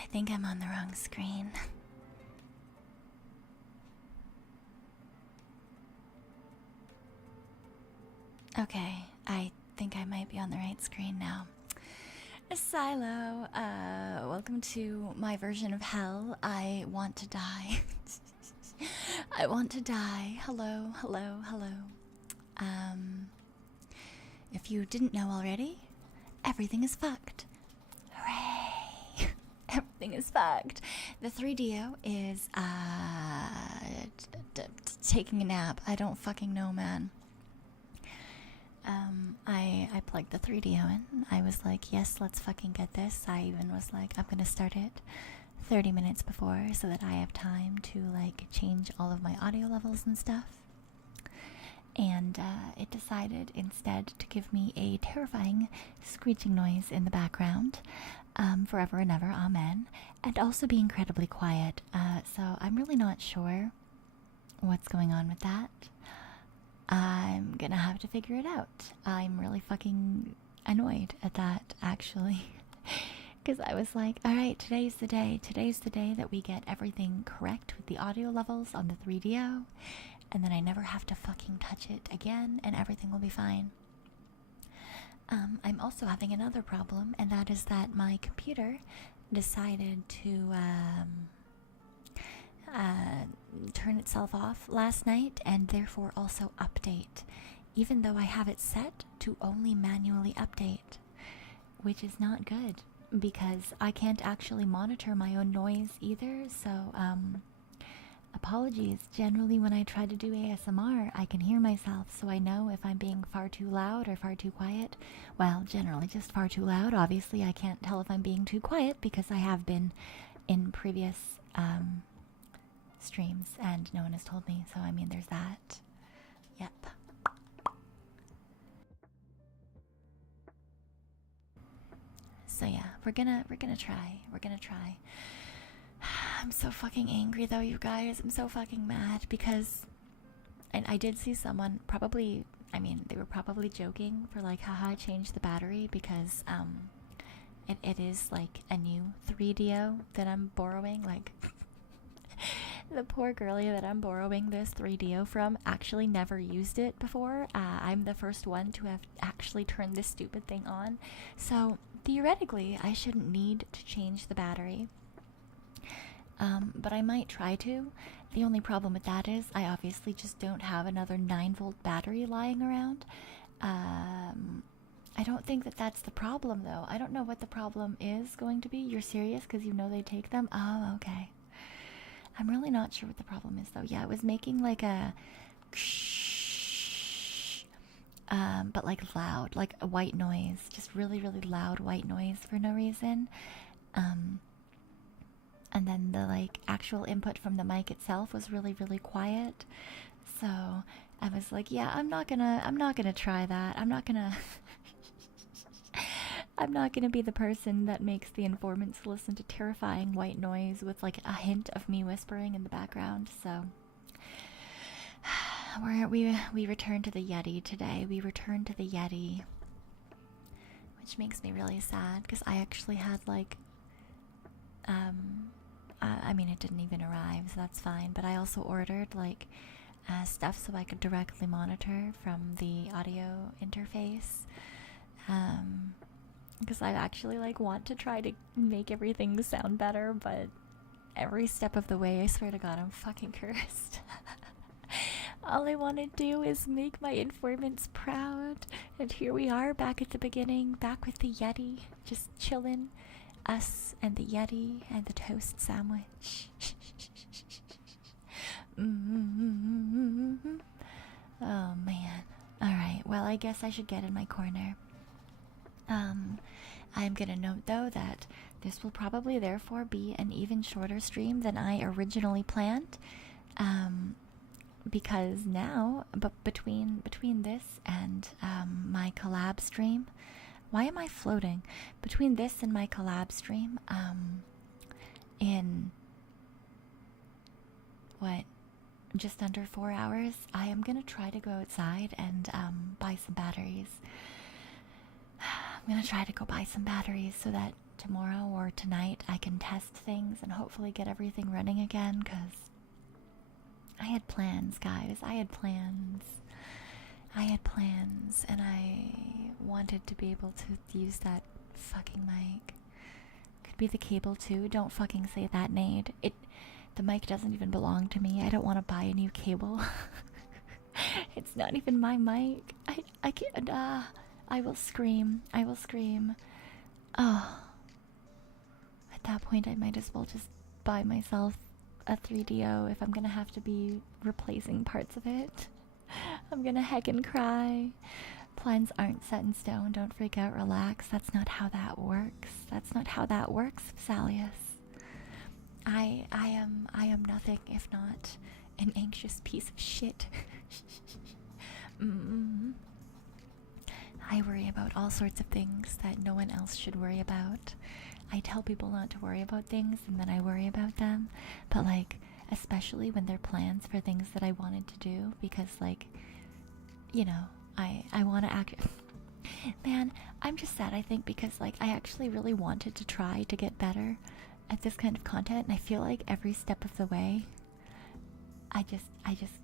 I think I'm on the wrong screen. Okay, I think I might be on the right screen now. Silo, welcome to my version of hell. I want to die. I want to die. Hello, hello, hello. If you didn't know already, everything is fucked. Hooray! Everything is fucked. The 3DO is, taking a nap. I don't fucking know, man. I plugged the 3DO in. I was like, yes, let's fucking get this. I even was like, I'm gonna start it 30 minutes before so that I have time to like change all of my audio levels and stuff. And it decided instead to give me a terrifying screeching noise in the background, forever and ever, amen, and also be incredibly quiet. So I'm really not sure what's going on with that. I'm gonna have to figure it out. I'm really fucking annoyed at that, actually. Because I was like, alright, today's the day that we get everything correct with the audio levels on the 3DO, and then I never have to fucking touch it again, and everything will be fine. I'm also having another problem, and that is that my computer decided to turn itself off last night and therefore also update, even though I have it set to only manually update, which is not good because I can't actually monitor my own noise either. So apologies. Generally when I try to do ASMR I can hear myself, so I know if I'm being far too loud or far too quiet. Well, generally just far too loud. Obviously I can't tell if I'm being too quiet because I have been in previous streams and no one has told me, so I mean there's that. Yep. So yeah, we're gonna try. I'm so fucking angry though, you guys. I'm so fucking mad because I did see someone probably, I mean they were probably joking for like, haha, change the battery, because it is like a new 3DO that I'm borrowing. Like the poor girlie that I'm borrowing this 3DO from actually never used it before. I'm the first one to have actually turned this stupid thing on. So theoretically, I shouldn't need to change the battery. But I might try to. The only problem with that is I obviously just don't have another 9-volt battery lying around. I don't think that that's the problem, though. I don't know what the problem is going to be. You're serious because you know they take them? Oh, okay. I'm really not sure what the problem is, though. Yeah, it was making like a but like loud, like a white noise, just really, really loud white noise for no reason. And then the like actual input from the mic itself was really, really quiet. So I was like, yeah, I'm not gonna try that. I'm not gonna be the person that makes the informants listen to terrifying white noise with like a hint of me whispering in the background. So we returned to the Yeti today. We returned to the Yeti, which makes me really sad because I actually had like I mean it didn't even arrive, so that's fine, but I also ordered like stuff so I could directly monitor from the audio interface, because I actually like want to try to make everything sound better, but every step of the way I swear to God I'm fucking cursed. All I want to do is make my informants proud, and here we are back at the beginning, back with the Yeti, just chillin', us and the Yeti and the toast sandwich. Oh man. Alright, well I guess I should get in my corner. I'm gonna note though that this will probably therefore be an even shorter stream than I originally planned. Because now, but between this and my collab stream, why am I floating? Between this and my collab stream, in what, just under 4 hours, I am gonna try to go outside and buy some batteries. I'm gonna try to go buy some batteries so that tomorrow or tonight I can test things and hopefully get everything running again, because I had plans, guys. I had plans, and I wanted to be able to use that fucking mic. Could be the cable too. Don't fucking say that, Nate. The mic doesn't even belong to me. I don't want to buy a new cable. It's not even my mic. I can't. I will scream. I will scream. Oh. At that point, I might as well just buy myself a 3DO if I'm gonna have to be replacing parts of it. I'm gonna heckin' cry. Plans aren't set in stone. Don't freak out. Relax. That's not how that works. That's not how that works, Salius. I am nothing if not an anxious piece of shit. I worry about all sorts of things that no one else should worry about. I tell people not to worry about things, and then I worry about them. But, like, especially when they're plans for things that I wanted to do, because, like, you know, I want to act. Man, I'm just sad, I think, because, like, I actually really wanted to try to get better at this kind of content, and I feel like every step of the way, I just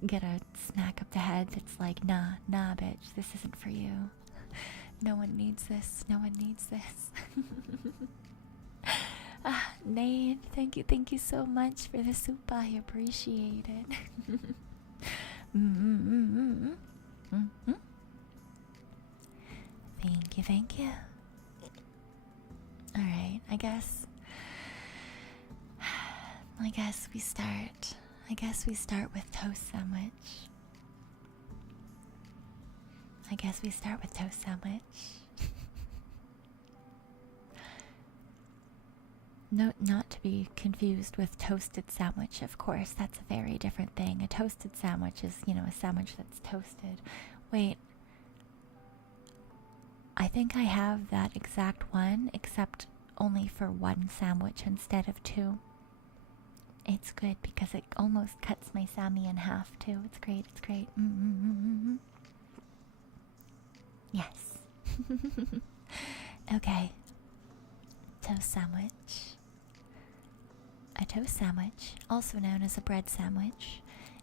get a smack up the head that's like, nah, bitch, this isn't for you. No one needs this. No one needs this. Nate, thank you so much for the soup. I appreciate it. Thank you. Alright, I guess we start with toast sandwich. No, not to be confused with toasted sandwich, of course. That's a very different thing. A toasted sandwich is, you know, a sandwich that's toasted. Wait. I think I have that exact one, except only for one sandwich instead of two. It's good because it almost cuts my Sammy in half too. It's great, it's great. Yes. Okay. Toast sandwich. A toast sandwich, also known as a bread sandwich,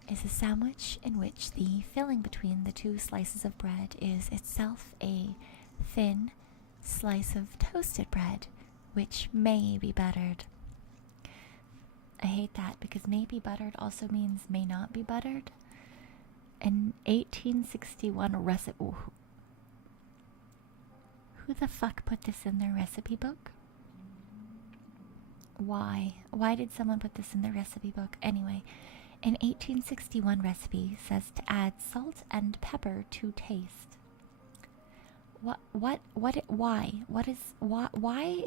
is a sandwich in which the filling between the two slices of bread is itself a thin slice of toasted bread, which may be buttered. I hate that because may be buttered also means may not be buttered. An 1861 recipe. Who the fuck put this in their recipe book? Why? Why did someone put this in the recipe book? Anyway, an 1861 recipe says to add salt and pepper to taste. Why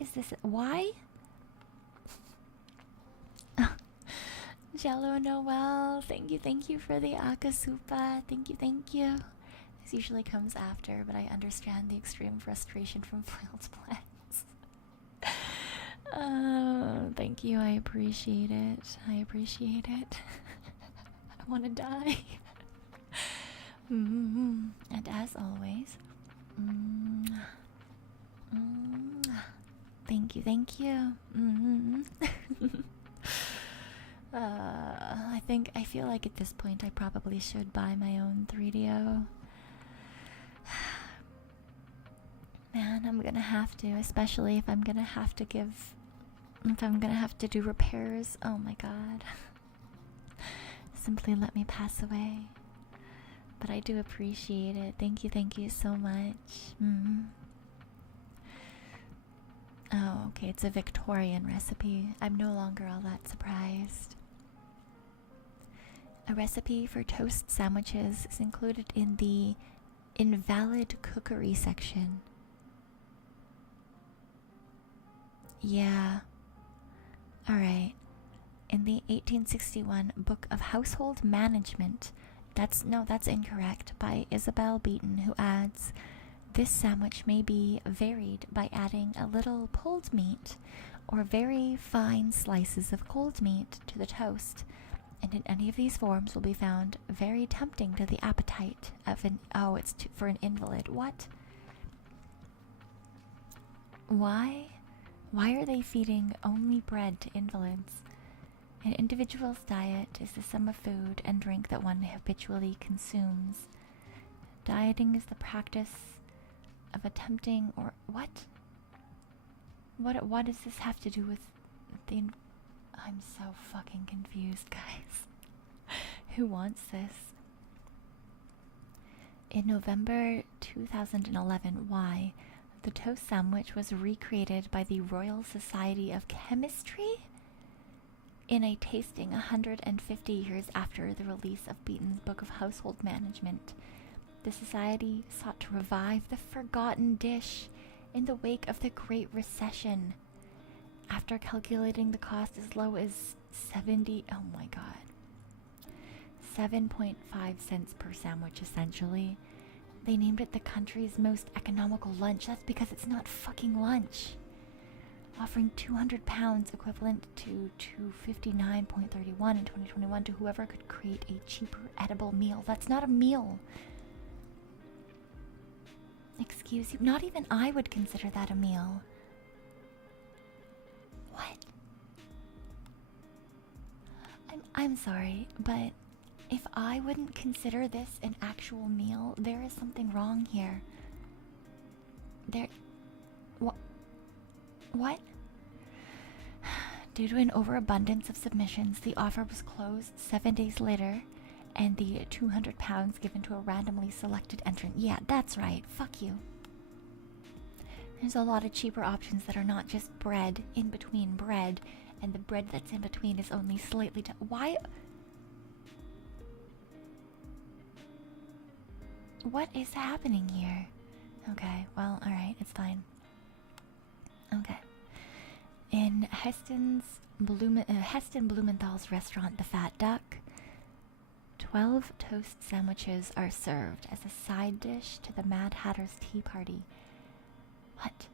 is this, why? Jello Noel, thank you for the akasupa, thank you. This usually comes after, but I understand the extreme frustration from foiled plans. Thank you, I appreciate it. I want to die. And as always, thank you. I feel like at this point I probably should buy my own 3DO. Man, I'm gonna have to, especially if I'm gonna have to do repairs. Oh my god. Simply let me pass away. But I do appreciate it. Thank you so much. Oh, okay, it's a Victorian recipe. I'm no longer all that surprised. A recipe for toast sandwiches is included in the invalid cookery section. Yeah. Alright. In the 1861 Book of Household Management, that's incorrect, by Isabel Beaton, who adds, this sandwich may be varied by adding a little pulled meat or very fine slices of cold meat to the toast, and in any of these forms will be found very tempting to the appetite of for an invalid. What? Why Why are they feeding only bread to invalids? An individual's diet is the sum of food and drink that one habitually consumes. Dieting is the practice of attempting or what? What does this have to do with the I'm so fucking confused, guys. Who wants this? In November 2011, why? The toast sandwich was recreated by the Royal Society of Chemistry in a tasting 150 years after the release of Beaton's Book of Household Management. The society sought to revive the forgotten dish in the wake of the Great Recession. After calculating the cost as low as 7.5 cents per sandwich, essentially, they named it the country's most economical lunch. That's because it's not fucking lunch. Offering £200 equivalent to $259.31 in 2021 to whoever could create a cheaper edible meal. That's not a meal. Excuse you, not even I would consider that a meal. What? I'm sorry, but if I wouldn't consider this an actual meal, there is something wrong here. What? Due to an overabundance of submissions, the offer was closed 7 days later, and the £200 given to a randomly selected entrant. Yeah, that's right. Fuck you. There's a lot of cheaper options that are not just bread in between bread, and the bread that's in between is only slightly why? What is happening here? Okay, well, alright, it's fine. Okay. In Heston Blumenthal's restaurant, The Fat Duck, 12 toast sandwiches are served as a side dish to the Mad Hatter's Tea Party. What?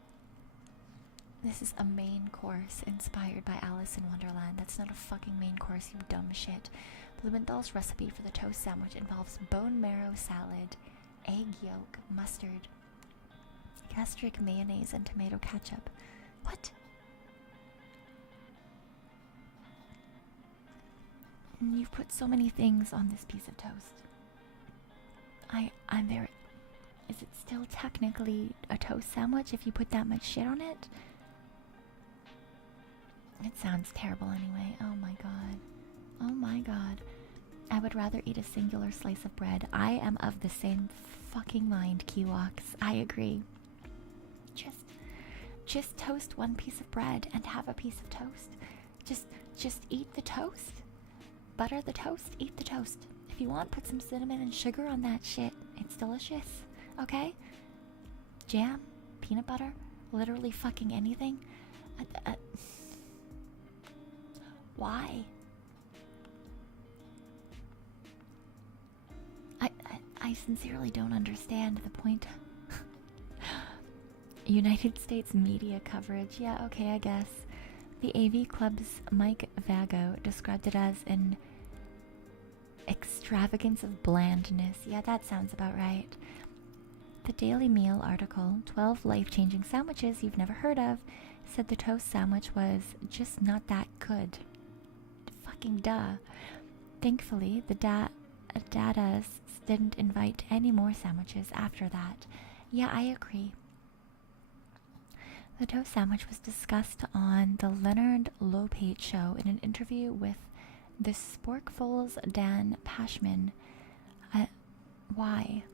This is a main course inspired by Alice in Wonderland. That's not a fucking main course, you dumb shit. Blumenthal's recipe for the toast sandwich involves bone marrow salad, egg yolk, mustard, gastric mayonnaise, and tomato ketchup. What? You've put so many things on this piece of toast. I'm very... Is it still technically a toast sandwich if you put that much shit on it? It sounds terrible anyway. Oh my god. Oh my god. I would rather eat a singular slice of bread. I am of the same fucking mind, Kiwoks. I agree. Just toast one piece of bread and have a piece of toast. Just eat the toast. Butter the toast, eat the toast. If you want, put some cinnamon and sugar on that shit. It's delicious. Okay? Jam, peanut butter, literally fucking anything. Why? I sincerely don't understand the point. United States media coverage. Yeah, okay, I guess. The AV Club's Mike Vago described it as an extravagance of blandness. Yeah, that sounds about right. The Daily Meal article, 12 life-changing sandwiches you've never heard of, said the toast sandwich was just not that good. Fucking duh. Thankfully, the Dadas didn't invite any more sandwiches after that. Yeah, I agree. The toast sandwich was discussed on the Leonard Lopate show in an interview with the Sporkful's Dan Pashman. Why?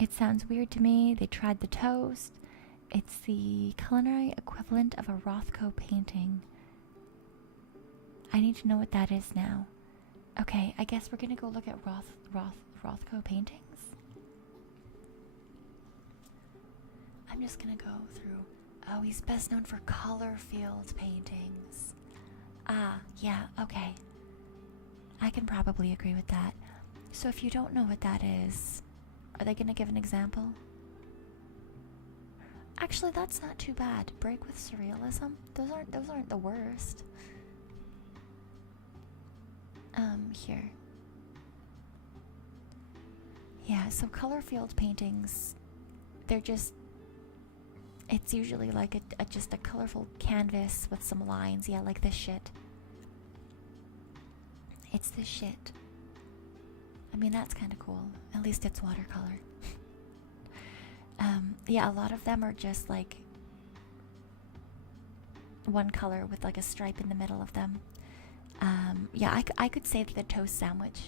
It sounds weird to me. They tried the toast. It's the culinary equivalent of a Rothko painting. I need to know what that is now. Okay, I guess we're gonna go look at Rothko paintings. I'm just gonna go through. Oh, he's best known for color field paintings. Ah, yeah, okay. I can probably agree with that. So if you don't know what that is, are they gonna give an example? Actually, that's not too bad. Break with surrealism. Those aren't the worst. Here. Yeah, so color field paintings, they're just It's usually like just a colorful canvas with some lines. Yeah, like this shit. It's this shit. I mean, that's kind of cool. At least it's watercolor. Yeah, a lot of them are just like one color with like a stripe in the middle of them. Yeah, I could say that the toast sandwich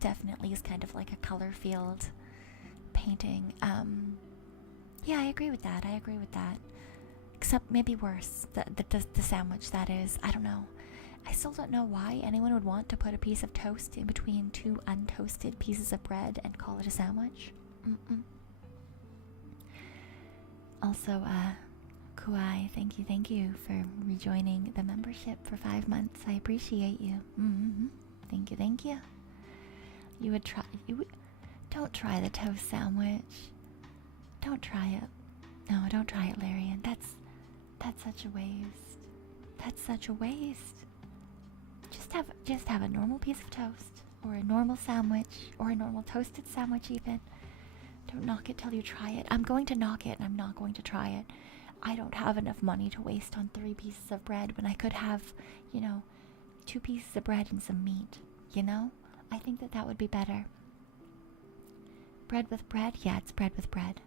definitely is kind of like a color field painting. Yeah, I agree with that. Except maybe worse. The sandwich, that is. I don't know. I still don't know why anyone would want to put a piece of toast in between two untoasted pieces of bread and call it a sandwich. Also, Kuai, thank you for rejoining the membership for 5 months. I appreciate you. Thank you. Don't try the toast sandwich. Don't try it. No, don't try it, Larian. That's such a waste. That's such a waste. Just have a normal piece of toast, or a normal sandwich, or a normal toasted sandwich even. Don't knock it till you try it. I'm going to knock it and I'm not going to try it. I don't have enough money to waste on 3 pieces of bread when I could have, 2 pieces of bread and some meat, I think that would be better. Bread with bread? Yeah, it's bread with bread.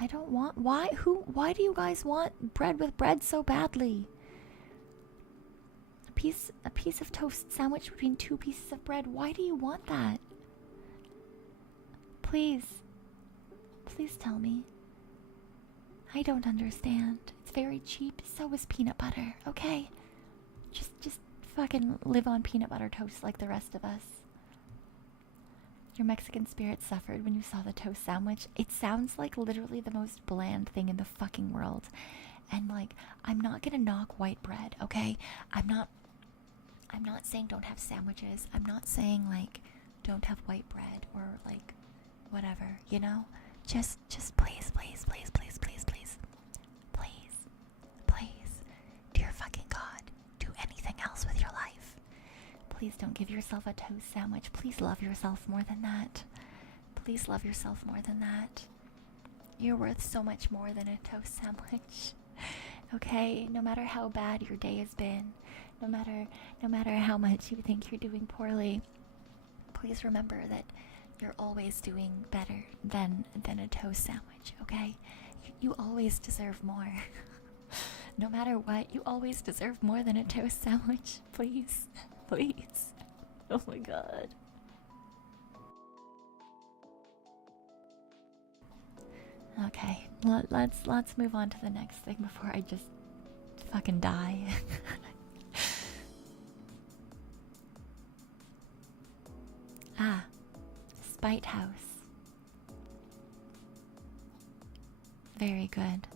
I don't want... Why do you guys want bread with bread so badly? A piece of toast sandwich between 2 pieces of bread. Why do you want that? Please tell me. I don't understand. It's very cheap. So is peanut butter, okay? Just fucking live on peanut butter toast like the rest of us. Your Mexican spirit suffered when you saw the toast sandwich. It sounds like literally the most bland thing in the fucking world. And like, I'm not gonna knock white bread, okay? I'm not saying don't have sandwiches. I'm not saying like don't have white bread or like whatever, Just please, dear fucking God, do anything else with your life. Please don't give yourself a toast sandwich. Please love yourself more than that. Please love yourself more than that. You're worth so much more than a toast sandwich. Okay, no matter how bad your day has been, no matter how much you think you're doing poorly, please remember that you're always doing better than a toast sandwich, okay? You always deserve more. No matter what, you always deserve more than a toast sandwich. Please. Oh my God. Okay, let's move on to the next thing before I just fucking die. Spite House. Very good.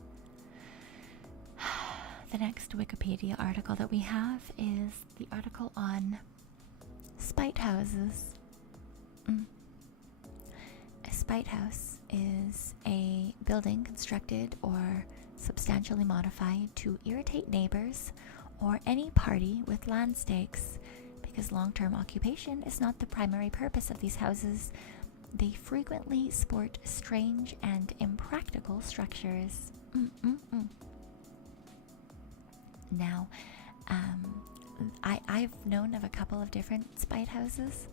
The next Wikipedia article that we have is the article on spite houses. A spite house is a building constructed or substantially modified to irritate neighbors or any party with land stakes. Because long-term occupation is not the primary purpose of these houses, they frequently sport strange and impractical structures. Now, I've known of a couple of different spite houses,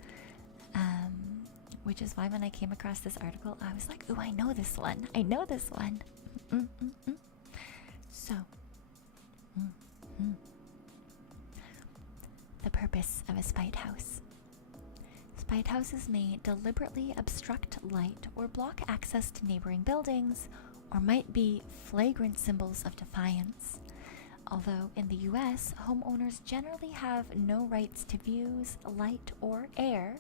which is why when I came across this article, I was like, ooh, I know this one. So, the purpose of a spite house. Spite houses may deliberately obstruct light or block access to neighboring buildings, or might be flagrant symbols of defiance. Although in the US, homeowners generally have no rights to views, light, or air,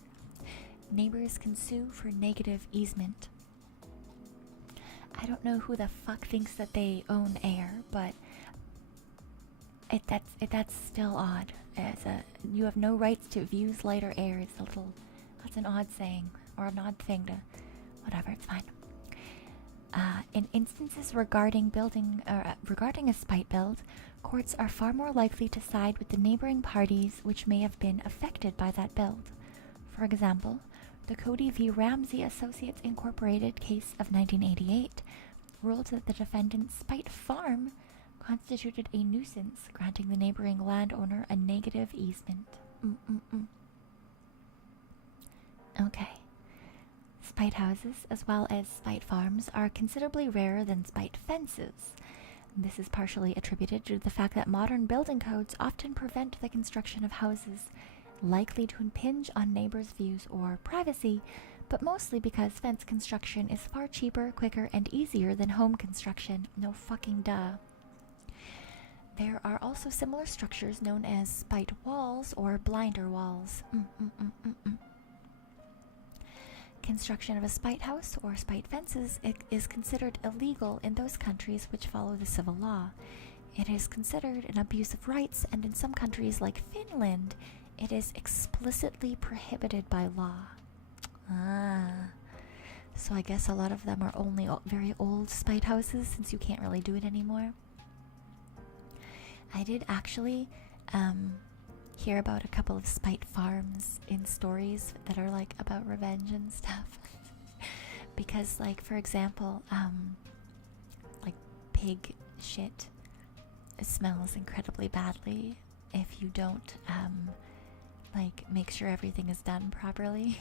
neighbors can sue for negative easement. I don't know who the fuck thinks that they own air, but that's still odd. You have no rights to views, light, or air. That's an odd saying, or an odd thing to, whatever, it's fine. In instances regarding a spite build, courts are far more likely to side with the neighboring parties which may have been affected by that build. For example, the Cody v. Ramsey Associates Incorporated case of 1988 ruled that the defendant's spite farm constituted a nuisance, granting the neighboring landowner a negative easement. Okay. Spite houses, as well as spite farms, are considerably rarer than spite fences. This is partially attributed to the fact that modern building codes often prevent the construction of houses likely to impinge on neighbors' views or privacy, but mostly because fence construction is far cheaper, quicker, and easier than home construction. No fucking duh. There are also similar structures known as spite walls or blinder walls. Construction of a spite house or spite fences is considered illegal in those countries which follow the civil law. It is considered an abuse of rights, and in some countries like Finland, it is explicitly prohibited by law. So I guess a lot of them are only very old spite houses, since you can't really do it anymore. I did actually hear about a couple of spite farms in stories that are like about revenge and stuff. Because, like, for example, like pig shit smells incredibly badly if you don't like make sure everything is done properly.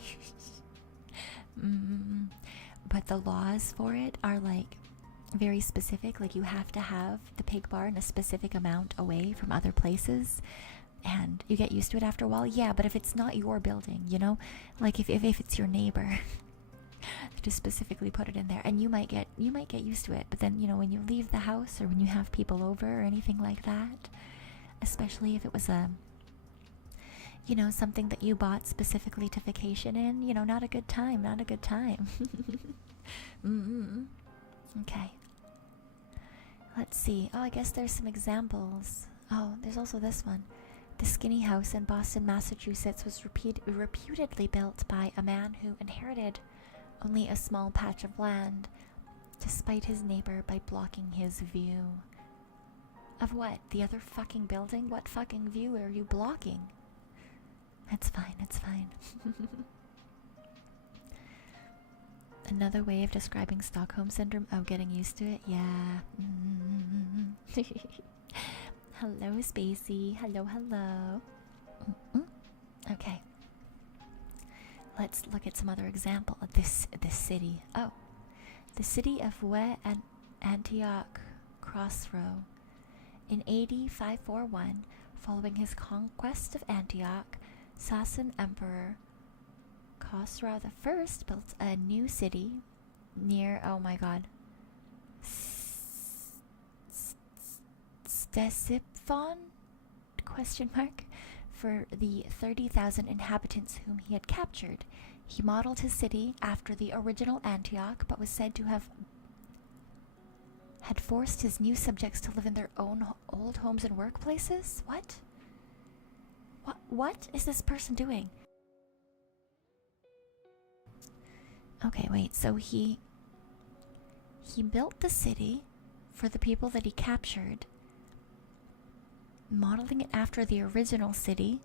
But the laws for it are like very specific. Like, you have to have the pig barn a specific amount away from other places, and you get used to it after a while. Yeah, but if it's not your building, you know, like if it's your neighbor, just specifically put it in there, and you might get used to it. But then, you know, when you leave the house or when you have people over or anything like that, especially if it was a, you know, something that you bought specifically to vacation in, you know, not a good time. Okay. Let's see. Oh, I guess there's some examples. Oh, there's also this one. The skinny house in Boston, Massachusetts was reputedly built by a man who inherited only a small patch of land to spite his neighbor by blocking his view. Of what? The other fucking building? What fucking view are you blocking? It's fine, it's fine. Another way of describing Stockholm Syndrome. Oh, getting used to it? Yeah. Hello, Spacey. Hello. Okay. Let's look at some other example of this city. Oh. The city of Antioch Crossrow. In AD 541, following his conquest of Antioch, Sasan Emperor Khosrau I built a new city near, oh my god, Ctesiphon? For the 30,000 inhabitants whom he had captured. He modeled his city after the original Antioch, but was said to have had forced his new subjects to live in their own old homes and workplaces? What is this person doing? Okay, wait, so he built the city for the people that he captured, modeling it after the original city,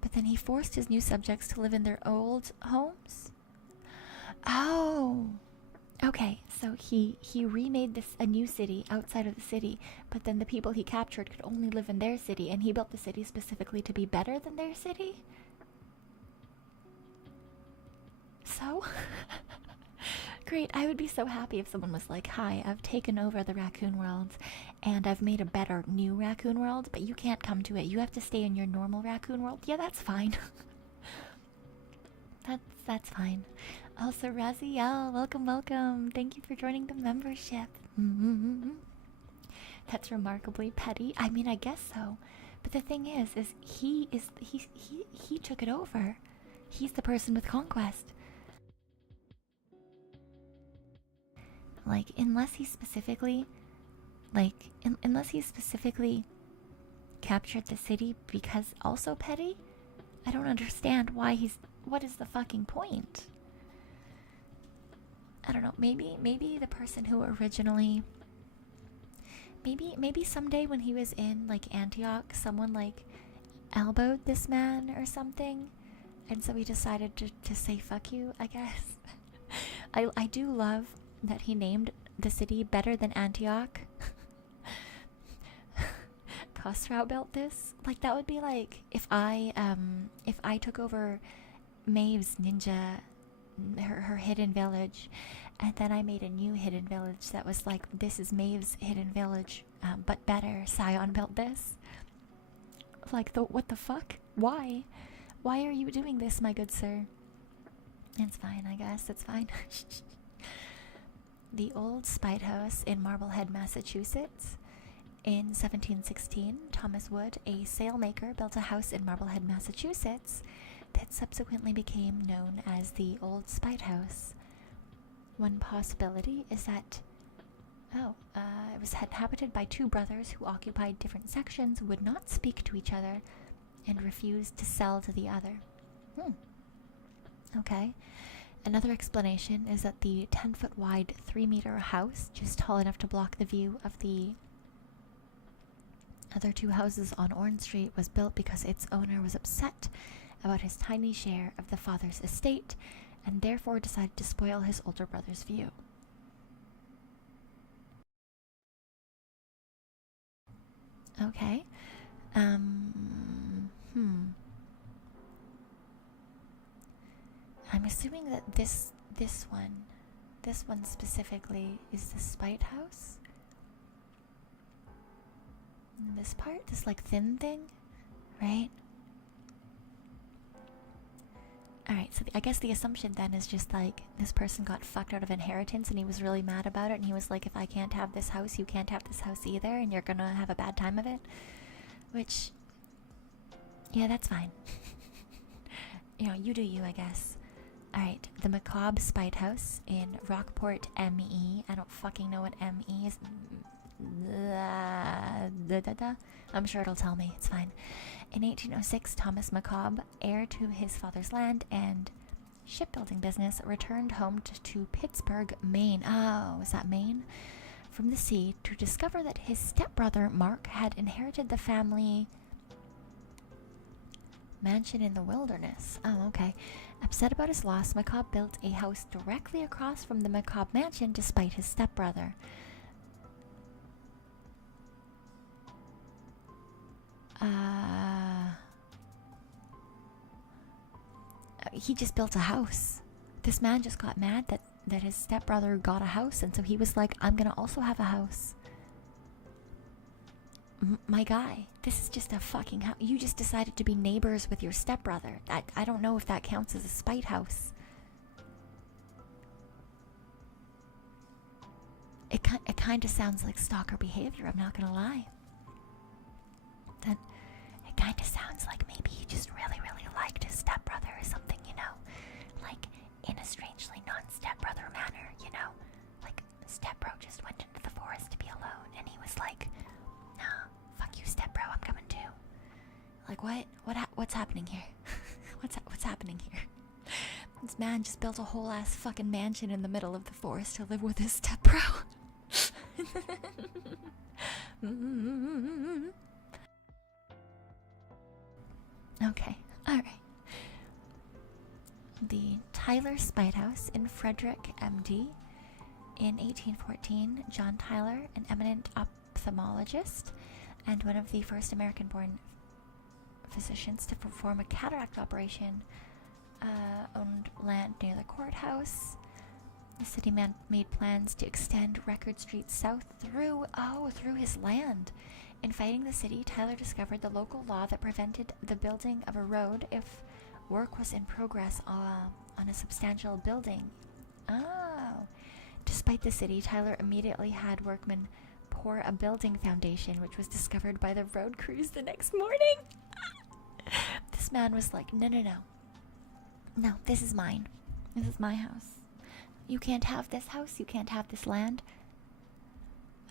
but then he forced his new subjects to live in their old homes? Oh! Okay, so he remade a new city outside of the city, but then the people he captured could only live in their city, and he built the city specifically to be better than their city? So? Great, I would be so happy if someone was like, hi, I've taken over the raccoon world, and I've made a better new raccoon world, but you can't come to it. You have to stay in your normal raccoon world. Yeah, that's fine. That's fine. Also, Raziel, welcome. Thank you for joining the membership. That's remarkably petty. I mean, I guess so. But the thing is he took it over. He's the person with conquest. Like, unless he specifically captured the city because also petty, I don't understand why what is the fucking point? I don't know, maybe the person who originally, maybe someday when he was in, like, Antioch, someone, like, elbowed this man or something, and so he decided to say fuck you, I guess. I do love that he named the city better than Antioch? Khosrau built this? Like, that would be like if I took over Maeve's ninja, her hidden village, and then I made a new hidden village that was like, this is Maeve's hidden village, but better. Scion built this. Like, what the fuck? Why? Why are you doing this, my good sir? It's fine, I guess. It's fine. The Old Spite House in Marblehead, Massachusetts. In 1716, Thomas Wood, a sailmaker, built a house in Marblehead, Massachusetts that subsequently became known as the Old Spite House. One possibility is that it was inhabited by two brothers who occupied different sections, would not speak to each other, and refused to sell to the other. Okay. Another explanation is that the 10-foot wide, 3-meter house, just tall enough to block the view of the other two houses on Orange Street, was built because its owner was upset about his tiny share of the father's estate, and therefore decided to spoil his older brother's view. Okay. I'm assuming that this one specifically is the Spite House. And this part, this like thin thing, right? Alright, so I guess the assumption then is just like this person got fucked out of inheritance and he was really mad about it, and he was like, if I can't have this house, you can't have this house either, and you're gonna have a bad time of it. Which, yeah, that's fine. You know, you do you, I guess. Alright, the Macabre Spite House in Rockport, ME. I don't fucking know what ME is. I'm sure it'll tell me, it's fine. In 1806, Thomas Macabre, heir to his father's land and shipbuilding business, returned home to Pittsburgh, Maine. Oh, is that Maine? From the sea, to discover that his stepbrother Mark had inherited the family mansion in the wilderness. Oh, okay. Upset about his loss, Macabre built a house directly across from the Macabre mansion despite his stepbrother. He just built a house. This man just got mad that his stepbrother got a house, and so he was like, I'm gonna also have a house. My guy, this is just a fucking house. You just decided to be neighbors with your stepbrother. I don't know if that counts as a spite house. It kind of sounds like stalker behavior, I'm not gonna lie. Then it kind of sounds like maybe he just really, really liked his stepbrother or something, you know? Like, in a strangely non-stepbrother manner, you know? Like, stepbro just went into the forest to be alone, and he was like, nah, fuck you, stepbro, I'm coming too. Like, what's happening here? what's happening here? This man just built a whole ass fucking mansion in the middle of the forest to live with his stepbro. Okay, alright. The Tyler Spite House in Frederick, MD. In 1814, John Tyler, an eminent ophthalmologist and one of the first American-born physicians to perform a cataract operation, owned land near the courthouse. The city man made plans to extend Record Street south through his land. In fighting the city, Tyler discovered the local law that prevented the building of a road if work was in progress on a substantial building. Oh. Despite the city, Tyler immediately had workmen pour a building foundation, which was discovered by the road crews the next morning. This man was like, no, this is mine. This is my house. You can't have this house, you can't have this land.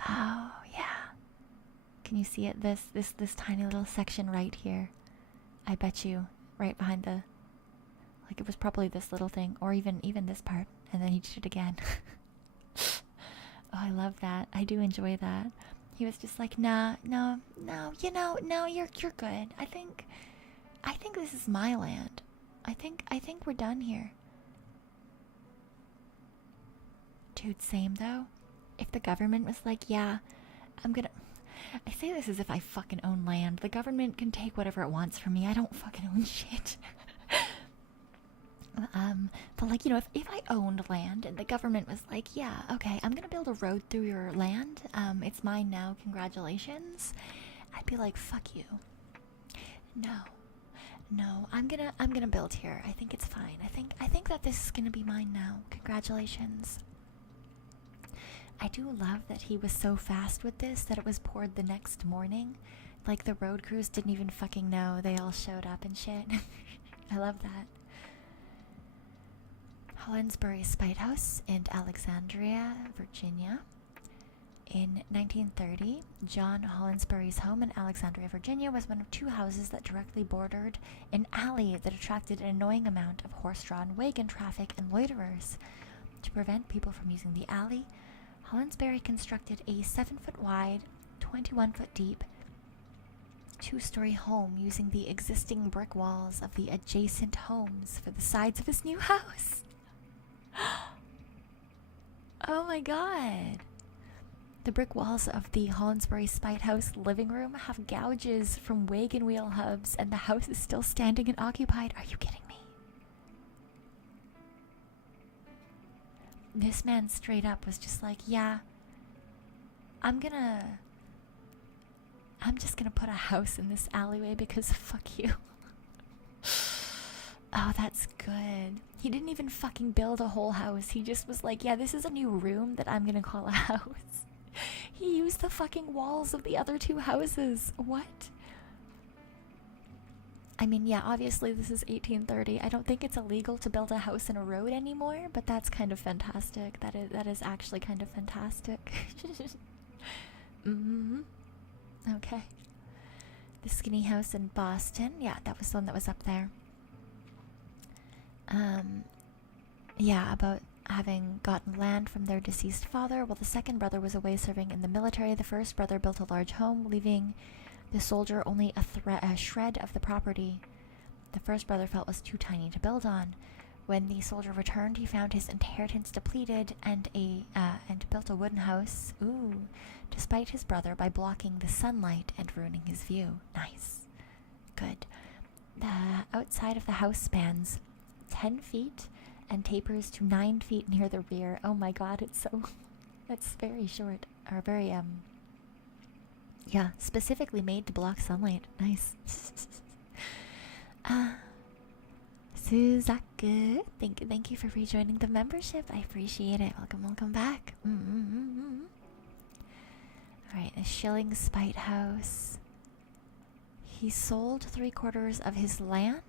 Oh, yeah. Can you see it? This tiny little section right here. I bet you, right behind the... Like, it was probably this little thing, or even this part. And then he did it again. Oh, I love that. I do enjoy that. He was just like, no, you're good. I think this is my land. I think we're done here. Dude, same though. If the government was like, yeah, I'm gonna... I say this as if I fucking own land. The government can take whatever it wants from me. I don't fucking own shit. But like, you know, if I owned land and the government was like, yeah, okay, I'm gonna build a road through your land, it's mine now, congratulations, I'd be like, fuck you. No, I'm gonna build here. I think it's fine. I think that this is gonna be mine now. Congratulations. I do love that he was so fast with this that it was poured the next morning. Like the road crews didn't even fucking know. They all showed up and shit. I love that. Hollinsbury Spite House in Alexandria, Virginia. In 1930, John Hollinsbury's home in Alexandria, Virginia was one of two houses that directly bordered an alley that attracted an annoying amount of horse-drawn wagon traffic and loiterers. To prevent people from using the alley, Hollinsbury constructed a 7-foot wide, 21-foot deep, 2-story home using the existing brick walls of the adjacent homes for the sides of his new house. Oh my god. The brick walls of the Hollinsbury Spite House living room have gouges from wagon wheel hubs, and the house is still standing and occupied. Are you kidding me? This man straight up was just like, yeah, I'm just gonna put a house in this alleyway because fuck you. Oh, that's good. He didn't even fucking build a whole house. He just was like, yeah, this is a new room that I'm gonna call a house. He used the fucking walls of the other two houses. What? I mean, yeah, obviously this is 1830. I don't think it's illegal to build a house in a road anymore, but that's kind of fantastic. That is actually kind of fantastic. Okay. The skinny house in Boston. Yeah, that was the one that was up there. Yeah, about having gotten land from their deceased father while the second brother was away serving in the military. The first brother built a large home, leaving the soldier only a shred of the property the first brother felt was too tiny to build on. When the soldier returned, he found his inheritance depleted and built a wooden house, despite his brother, by blocking the sunlight and ruining his view. Nice. Good. The outside of the house spans 10 feet and tapers to 9 feet near the rear. Oh my god, that's very short. Or very, yeah, specifically made to block sunlight. Nice. Suzaku, thank you for rejoining the membership. I appreciate it. Welcome back. Alright, the Shilling Spite House. He sold 3/4 of his land?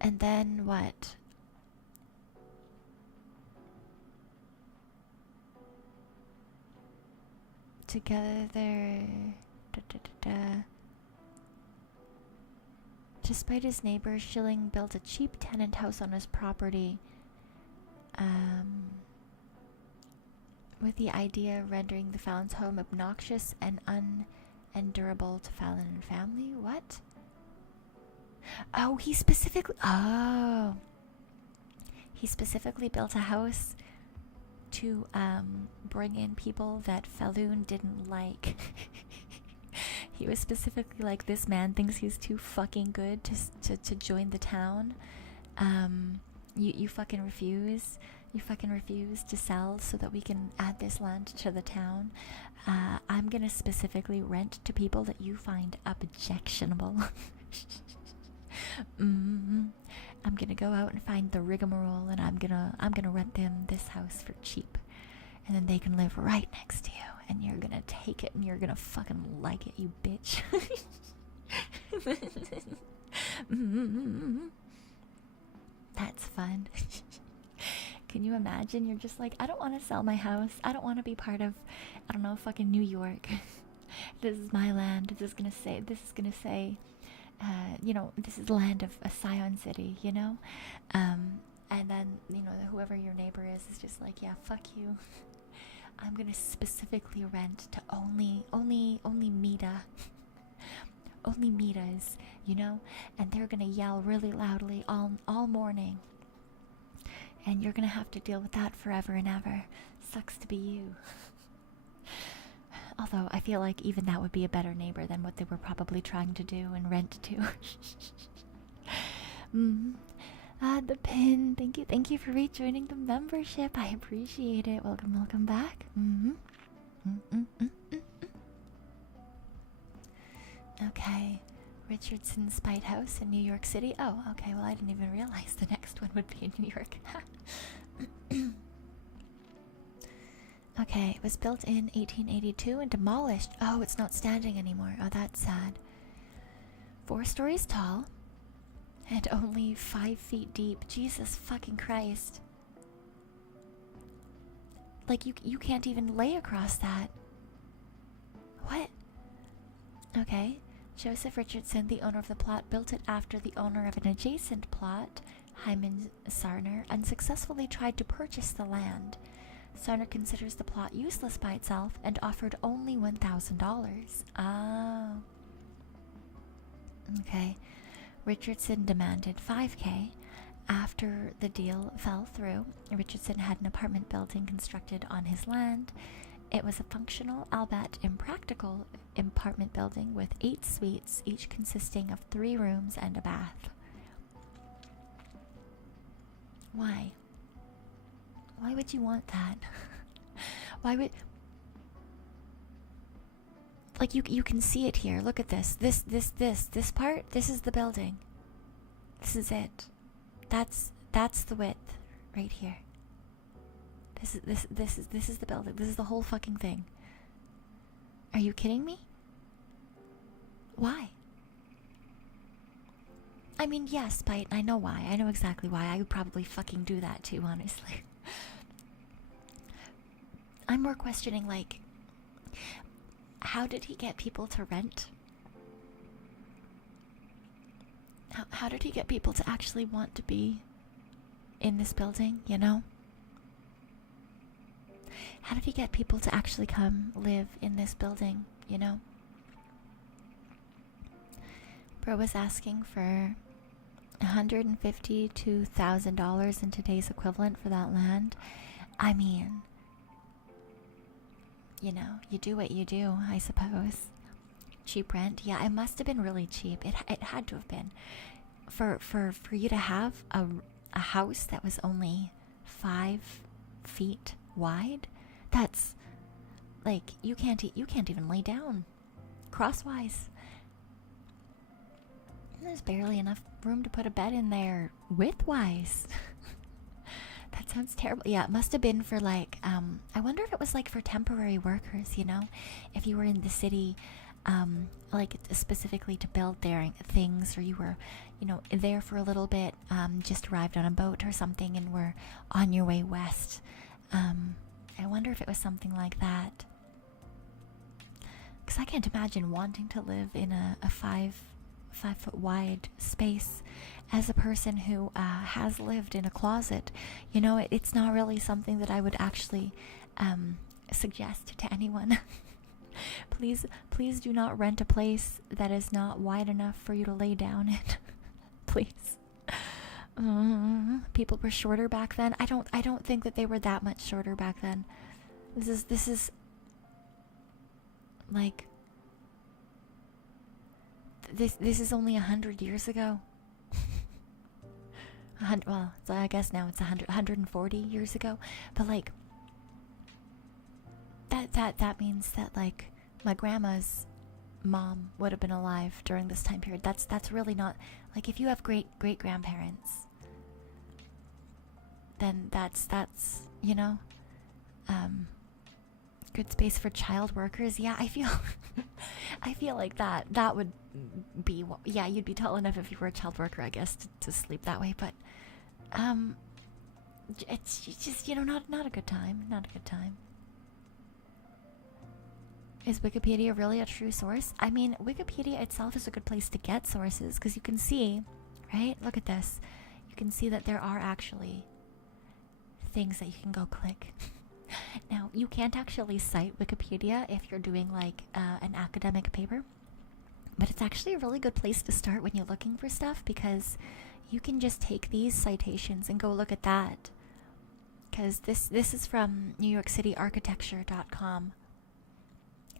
And then what? Together... Despite his neighbor, Shilling built a cheap tenant house on his property, with the idea of rendering the Fallon's home obnoxious and unendurable to Fallon and family. What? Oh, he specifically built a house to bring in people that Falloon didn't like. He was specifically like, this man thinks he's too fucking good to join the town. You fucking refuse. You fucking refuse to sell so that we can add this land to the town. I'm gonna specifically rent to people that you find objectionable. I'm gonna go out and find the rigmarole, and I'm gonna rent them this house for cheap, and then they can live right next to you, and you're gonna take it and you're gonna fucking like it, you bitch. That's fun. Can you imagine? You're just like, I don't want to sell my house. I don't want to be part of, I don't know, fucking New York. This is my land. This is gonna say, you know, this is the land of a Scion City, you know? And then, you know, whoever your neighbor is just like, yeah, fuck you. I'm gonna specifically rent to only Meeta. Only Meetas, you know? And they're gonna yell really loudly all morning. and you're gonna have to deal with that forever and ever. Sucks to be you. Although I feel like even that would be a better neighbor than what they were probably trying to do and rent to. The pin. Thank you for rejoining the membership. I appreciate it. Welcome back. Okay, Richardson Spite House in New York City. Oh, okay. Well, I didn't even realize the next one would be in New York. Okay, it was built in 1882 and demolished. Oh, it's not standing anymore. Oh, that's sad. 4 stories tall and only 5 feet deep. Jesus fucking Christ. Like, you can't even lay across that. What? Okay. Joseph Richardson, the owner of the plot, built it after the owner of an adjacent plot, Hyman Sarner, unsuccessfully tried to purchase the land. Sarner considers the plot useless by itself and offered only $1,000. Oh. Okay. Richardson demanded $5,000. After the deal fell through, Richardson had an apartment building constructed on his land. It was a functional, albeit impractical, apartment building with 8 suites, each consisting of 3 rooms and a bath. Why? Why would you want that? Why would... Like, you can see it here. Look at this. This part, this is the building. This is it. That's the width right here. This is the building. This is the whole fucking thing. Are you kidding me? Why? I mean, yes, but I know why. I know exactly why. I would probably fucking do that too, honestly. I'm more questioning, like, how did he get people to rent? How did he get people to actually want to be in this building, you know? How did he get people to actually come live in this building, you know? Bro was asking for $150 to $1,000 in today's equivalent for that land. I mean, you know, you do what you do, I suppose. Cheap rent, yeah, it must have been really cheap. It had to have been. For you to have a house that was only 5 feet wide, that's like you can't even lay down crosswise. There's barely enough room to put a bed in there widthwise. That sounds terrible. Yeah, it must have been for like I wonder if it was like for temporary workers, you know, if you were in the city like specifically to build their things, or you were, you know, there for a little bit, just arrived on a boat or something and were on your way west. I wonder if it was something like that, because I can't imagine wanting to live in a 5 foot wide space as a person who has lived in a closet. You know, it's not really something that I would actually suggest to anyone. Please do not rent a place that is not wide enough for you to lay down in. Please. People were shorter back then. I don't think that they were that much shorter back then. This is like this is only 100 years ago. Well, so I guess now it's 140 years ago, but like that means that like my grandma's mom would have been alive during this time period. That's really not like, if you have great grandparents, then that's you know, good space for child workers. Yeah, I feel like that would be, yeah, you'd be tall enough if you were a child worker, I guess, to sleep that way. But it's just, you know, not a good time. Is Wikipedia really a true source? I mean, Wikipedia itself is a good place to get sources, because you can see, right? Look at this. You can see that there are actually things that you can go click. Now, you can't actually cite Wikipedia if you're doing like an academic paper, but it's actually a really good place to start when you're looking for stuff, because you can just take these citations and go look at that. because this is from NewYorkCityArchitecture.com,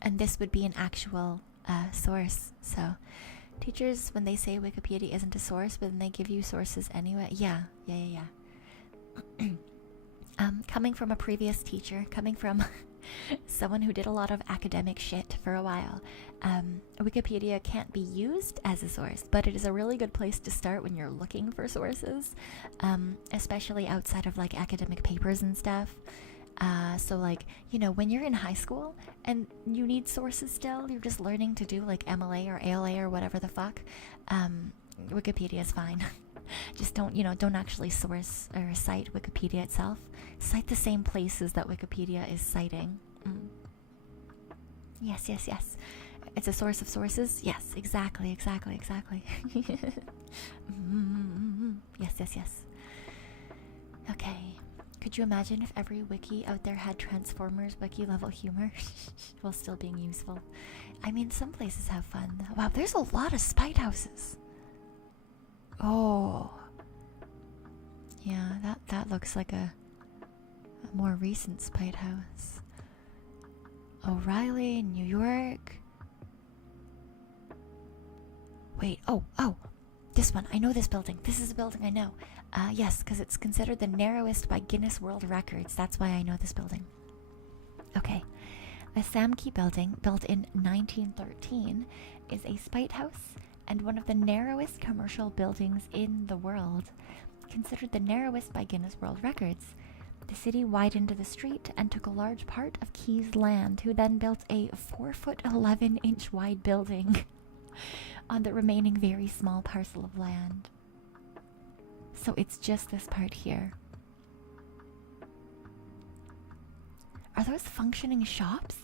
and this would be an actual source. So teachers, when they say Wikipedia isn't a source, but then they give you sources anyway. Yeah. Coming from a previous teacher, coming from someone who did a lot of academic shit for a while, Wikipedia can't be used as a source, but it is a really good place to start when you're looking for sources, especially outside of like academic papers and stuff. So like, you know, when you're in high school and you need sources still, you're just learning to do like MLA or ALA or whatever the fuck, Wikipedia is fine. Just don't actually source or cite Wikipedia itself. Cite the same places that Wikipedia is citing. Yes. It's a source of sources. Yes, exactly. Yes. Okay. Could you imagine if every wiki out there had Transformers wiki level humor while still being useful? I mean, some places have fun. Wow, there's a lot of spite houses. Oh. Yeah, that looks like a more recent spite house. O'Reilly, New York. Wait, oh, this one. I know this building. This is a building I know. Yes, because it's considered the narrowest by Guinness World Records. That's why I know this building. Okay. The Samke building, built in 1913, is a spite house and one of the narrowest commercial buildings in the world, considered the narrowest by Guinness World Records. The city widened the street and took a large part of Key's land, who then built a 4-foot 11-inch wide building on the remaining very small parcel of land. So it's just this part here. Are those functioning shops?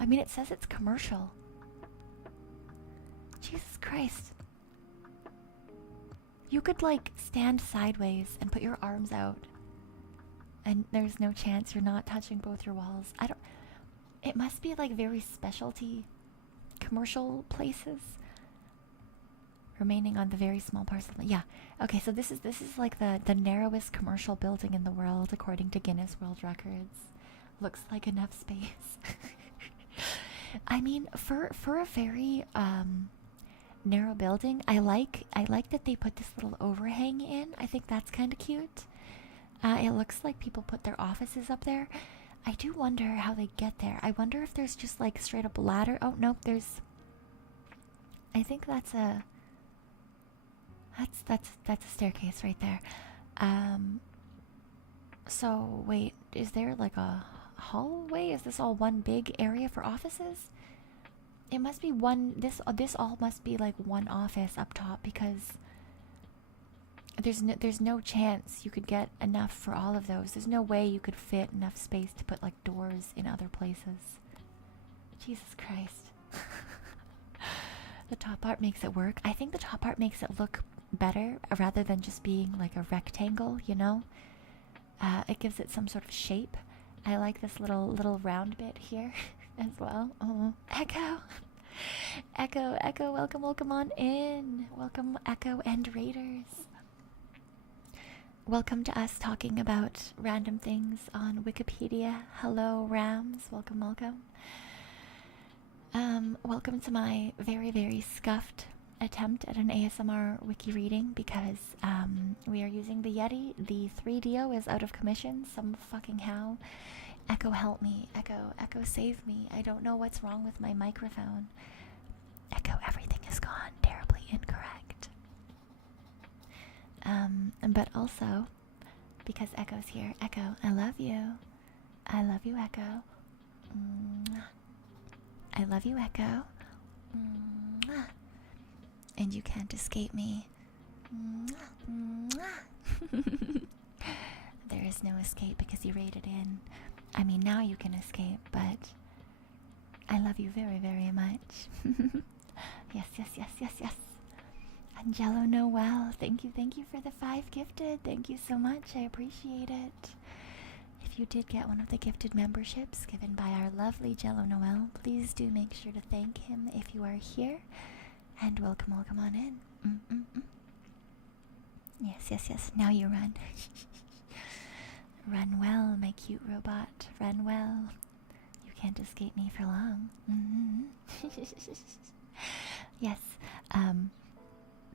I mean, it says it's commercial. Jesus Christ. You could like stand sideways and put your arms out, and there's no chance you're not touching both your walls. It must be like very specialty commercial places remaining on the very small parcel. Yeah. Okay, so this is like the narrowest commercial building in the world according to Guinness World Records. Looks like enough space. I mean, for a very narrow building, I like that they put this little overhang in. I think that's kind of cute. It looks like people put their offices up there. I do wonder how they get there. I wonder if there's just like straight up ladder. Oh nope, there's. I think that's a staircase right there. So wait, is there like a hallway? Is this all one big area for offices? It must be one. This all must be like one office up top, because there's no chance you could get enough for all of those. There's no way you could fit enough space to put like doors in other places. Jesus Christ. The top art makes it work. I think the top art makes it look better rather than just being like a rectangle, you know? It gives it some sort of shape. I like this little round bit here as well. Oh, Echo, welcome on in. Welcome, Echo and Raiders. Welcome to us talking about random things on Wikipedia. Hello, Rams. Welcome. Welcome to my very, very scuffed attempt at an ASMR wiki reading, because we are using the Yeti. The 3DO is out of commission some fucking how. Echo, help me. Echo, save me. I don't know what's wrong with my microphone. Echo, everything is gone terribly incorrect. But also, because Echo's here. Echo, I love you. I love you, Echo. I love you, Echo. And you can't escape me. There is no escape because you raided in. I mean, now you can escape, but I love you very, very much. Yes. Angelo Noel, thank you for the 5 gifted. Thank you so much. I appreciate it. If you did get one of the gifted memberships given by our lovely Jello Noel, please do make sure to thank him if you are here. And welcome on in. Yes. Now you run. Run well, my cute robot. Run well. You can't escape me for long. Yes.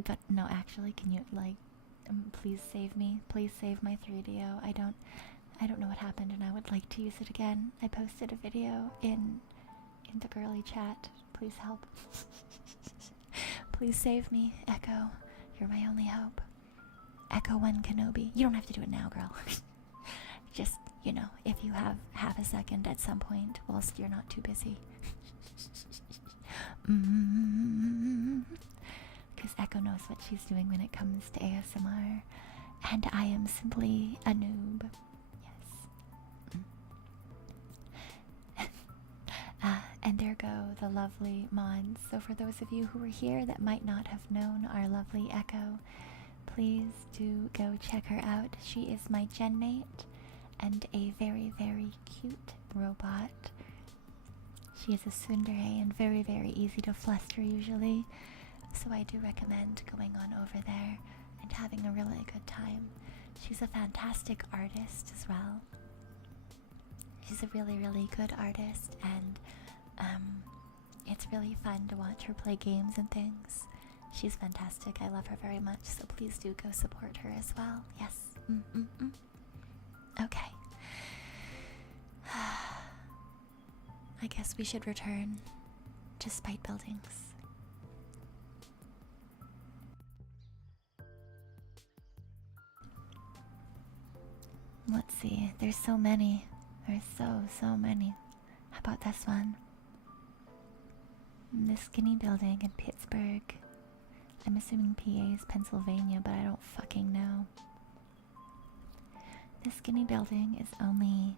But no, actually, can you, like, please save me? Please save my 3DO. I don't know what happened, and I would like to use it again. I posted a video in the girly chat. Please help. Please save me, Echo. You're my only hope. Echo 1 Kenobi. You don't have to do it now, girl. Just, you know, if you have half a second at some point whilst you're not too busy. Because Echo knows what she's doing when it comes to ASMR. And I am simply a noob. Yes. And there go the lovely mods. So for those of you who were here that might not have known our lovely Echo, please do go check her out. She is my gen mate and a very, very cute robot. She is a tsundere and very, very easy to fluster usually. So I do recommend going on over there and having a really good time. She's a fantastic artist as well. She's a really, really good artist, and it's really fun to watch her play games and things. She's fantastic. I love her very much, so please do go support her as well. Yes. Okay. I guess we should return to Spite Buildings. Let's see. There's so many. There's so many. How about this one? This skinny building in Pittsburgh. I'm assuming PA is Pennsylvania, but I don't fucking know. This skinny building is only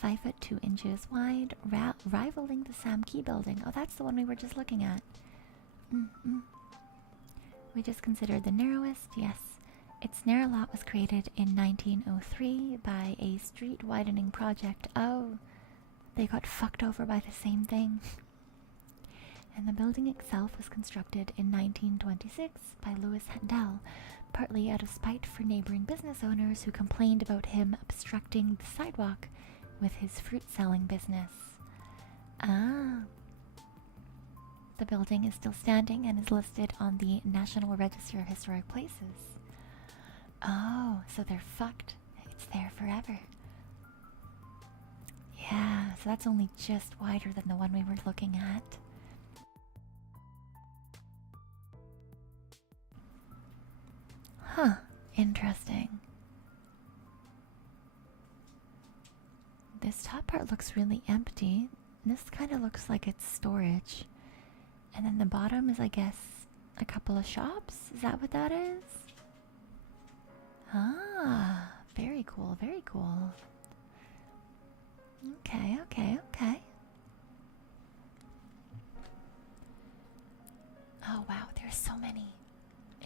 5 foot 2 inches wide, rivaling the Sam Key building. Oh, that's the one we were just looking at. We just considered the narrowest, yes. Its narrow lot was created in 1903 by a street widening project. Oh, they got fucked over by the same thing. And the building itself was constructed in 1926 by Louis Handel, partly out of spite for neighboring business owners who complained about him obstructing the sidewalk with his fruit-selling business. Ah. The building is still standing and is listed on the National Register of Historic Places. Oh, so they're fucked. It's there forever. Yeah, so that's only just wider than the one we were looking at. Huh, interesting. This top part looks really empty. This kind of looks like it's storage. And then the bottom is, I guess, a couple of shops? Is that what that is? Ah, very cool, very cool. Okay. Oh wow, there's so many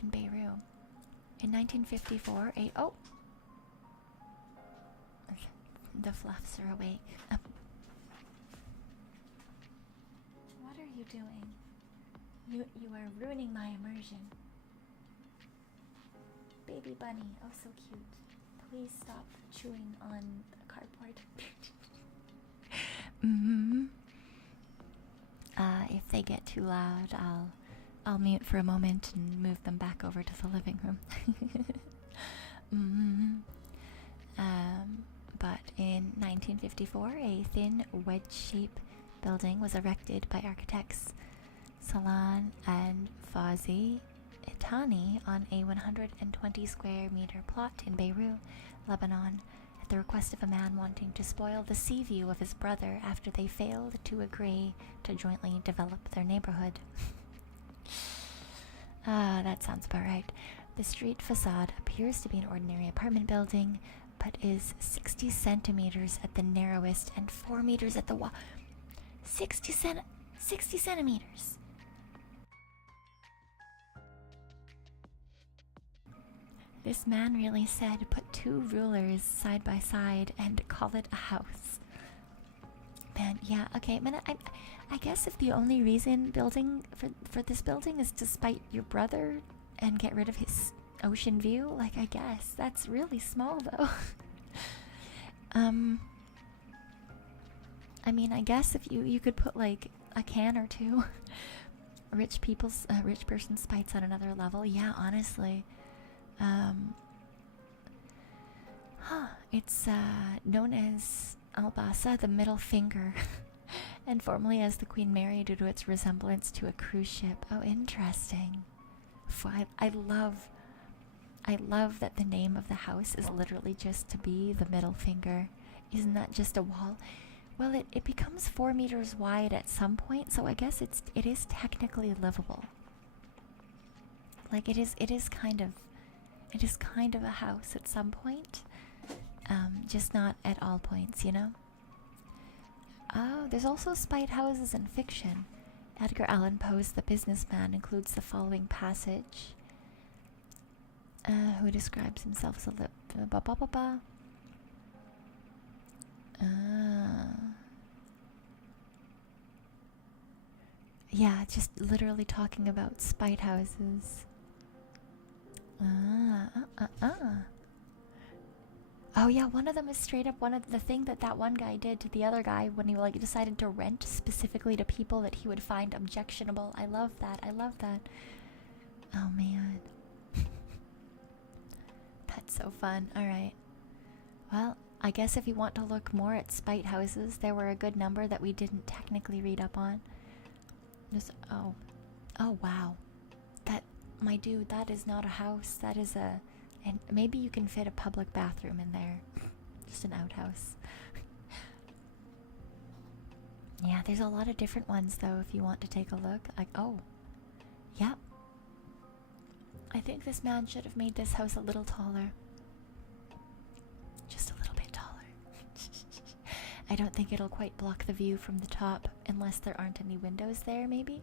in Beirut. In 1954, the fluffs are awake. What are you doing? You are ruining my immersion. Baby bunny, oh so cute. Please stop chewing on cardboard. If they get too loud, I'll mute for a moment and move them back over to the living room. But in 1954, a thin wedge-shaped building was erected by architects Salan and Fawzi Itani on a 120 square meter plot in Beirut, Lebanon, at the request of a man wanting to spoil the sea view of his brother after they failed to agree to jointly develop their neighborhood. That sounds about right. The street facade appears to be an ordinary apartment building, but is 60 centimeters at the narrowest and 4 meters at the wall. 60 centimeters! This man really said put 2 rulers side by side and call it a house. Man, yeah, okay, man, I guess if the only reason building for this building is to spite your brother and get rid of his ocean view, like, I guess that's really small though. I mean, I guess if you could put like a can or two rich person spites on another level. Yeah, honestly. It's known as Albasa, the middle finger, and formerly as the Queen Mary due to its resemblance to a cruise ship. Oh, interesting. I love that the name of the house is literally just to be the middle finger. Isn't that just a wall? Well, it becomes 4 meters wide at some point, so I guess it is technically livable. Like it is kind of a house at some point, just not at all points, you know. Oh, there's also spite houses in fiction. Edgar Allan Poe's The Businessman includes the following passage. Who describes himself as a yeah, just literally talking about spite houses. Oh yeah, one of them is straight up one of the thing that one guy did to the other guy when he like decided to rent specifically to people that he would find objectionable. I love that. Oh man. That's so fun. Alright. Well, I guess if you want to look more at spite houses, there were a good number that we didn't technically read up on. Just, oh wow. My dude, that is not a house. That is and maybe you can fit a public bathroom in there. Just an outhouse. Yeah, there's a lot of different ones though if you want to take a look. Like, oh. Yep. I think this man should have made this house a little taller. Just a little bit taller. I don't think it'll quite block the view from the top unless there aren't any windows there, maybe?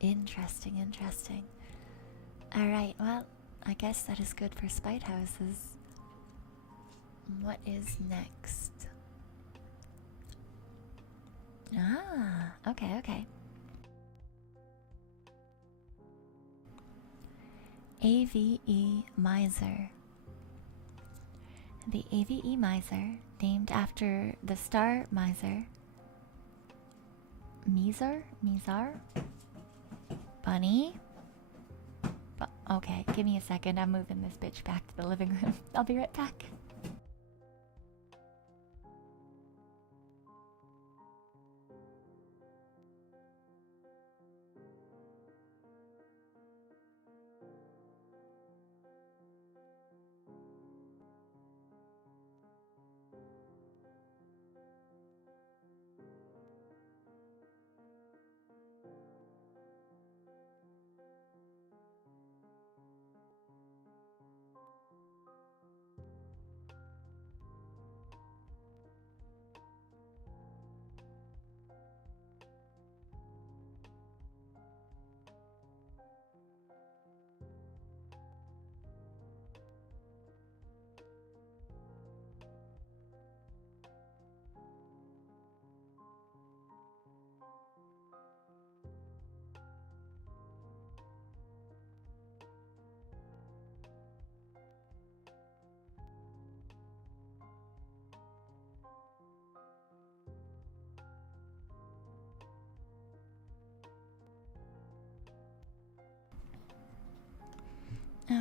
Interesting. Alright, well, I guess that is good for spite houses. What is next? Ah, okay. AVE Miser. The AVE Miser, named after the star Miser. Mizar? Bunny? Okay, give me a second. I'm moving this bitch back to the living room. I'll be right back.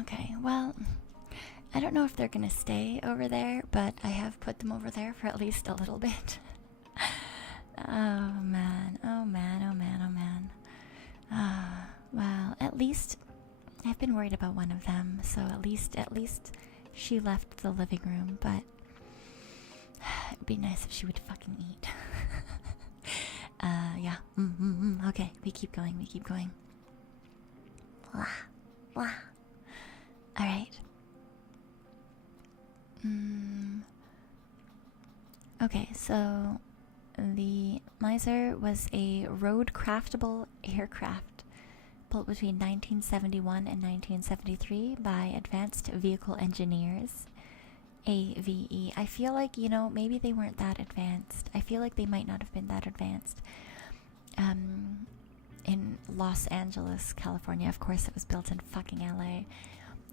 Okay, well, I don't know if they're gonna stay over there, but I have put them over there for at least a little bit. Oh man. Well, at least I've been worried about one of them, so at least she left the living room, but it'd be nice if she would fucking eat. Yeah. Okay, we keep going. Blah. Alright. Okay, so the Miser was a road-craftable aircraft built between 1971 and 1973 by Advanced Vehicle Engineers, AVE. I feel like, you know, maybe they weren't that advanced. I feel like they might not have been that advanced. In Los Angeles, California. Of course, it was built in fucking LA.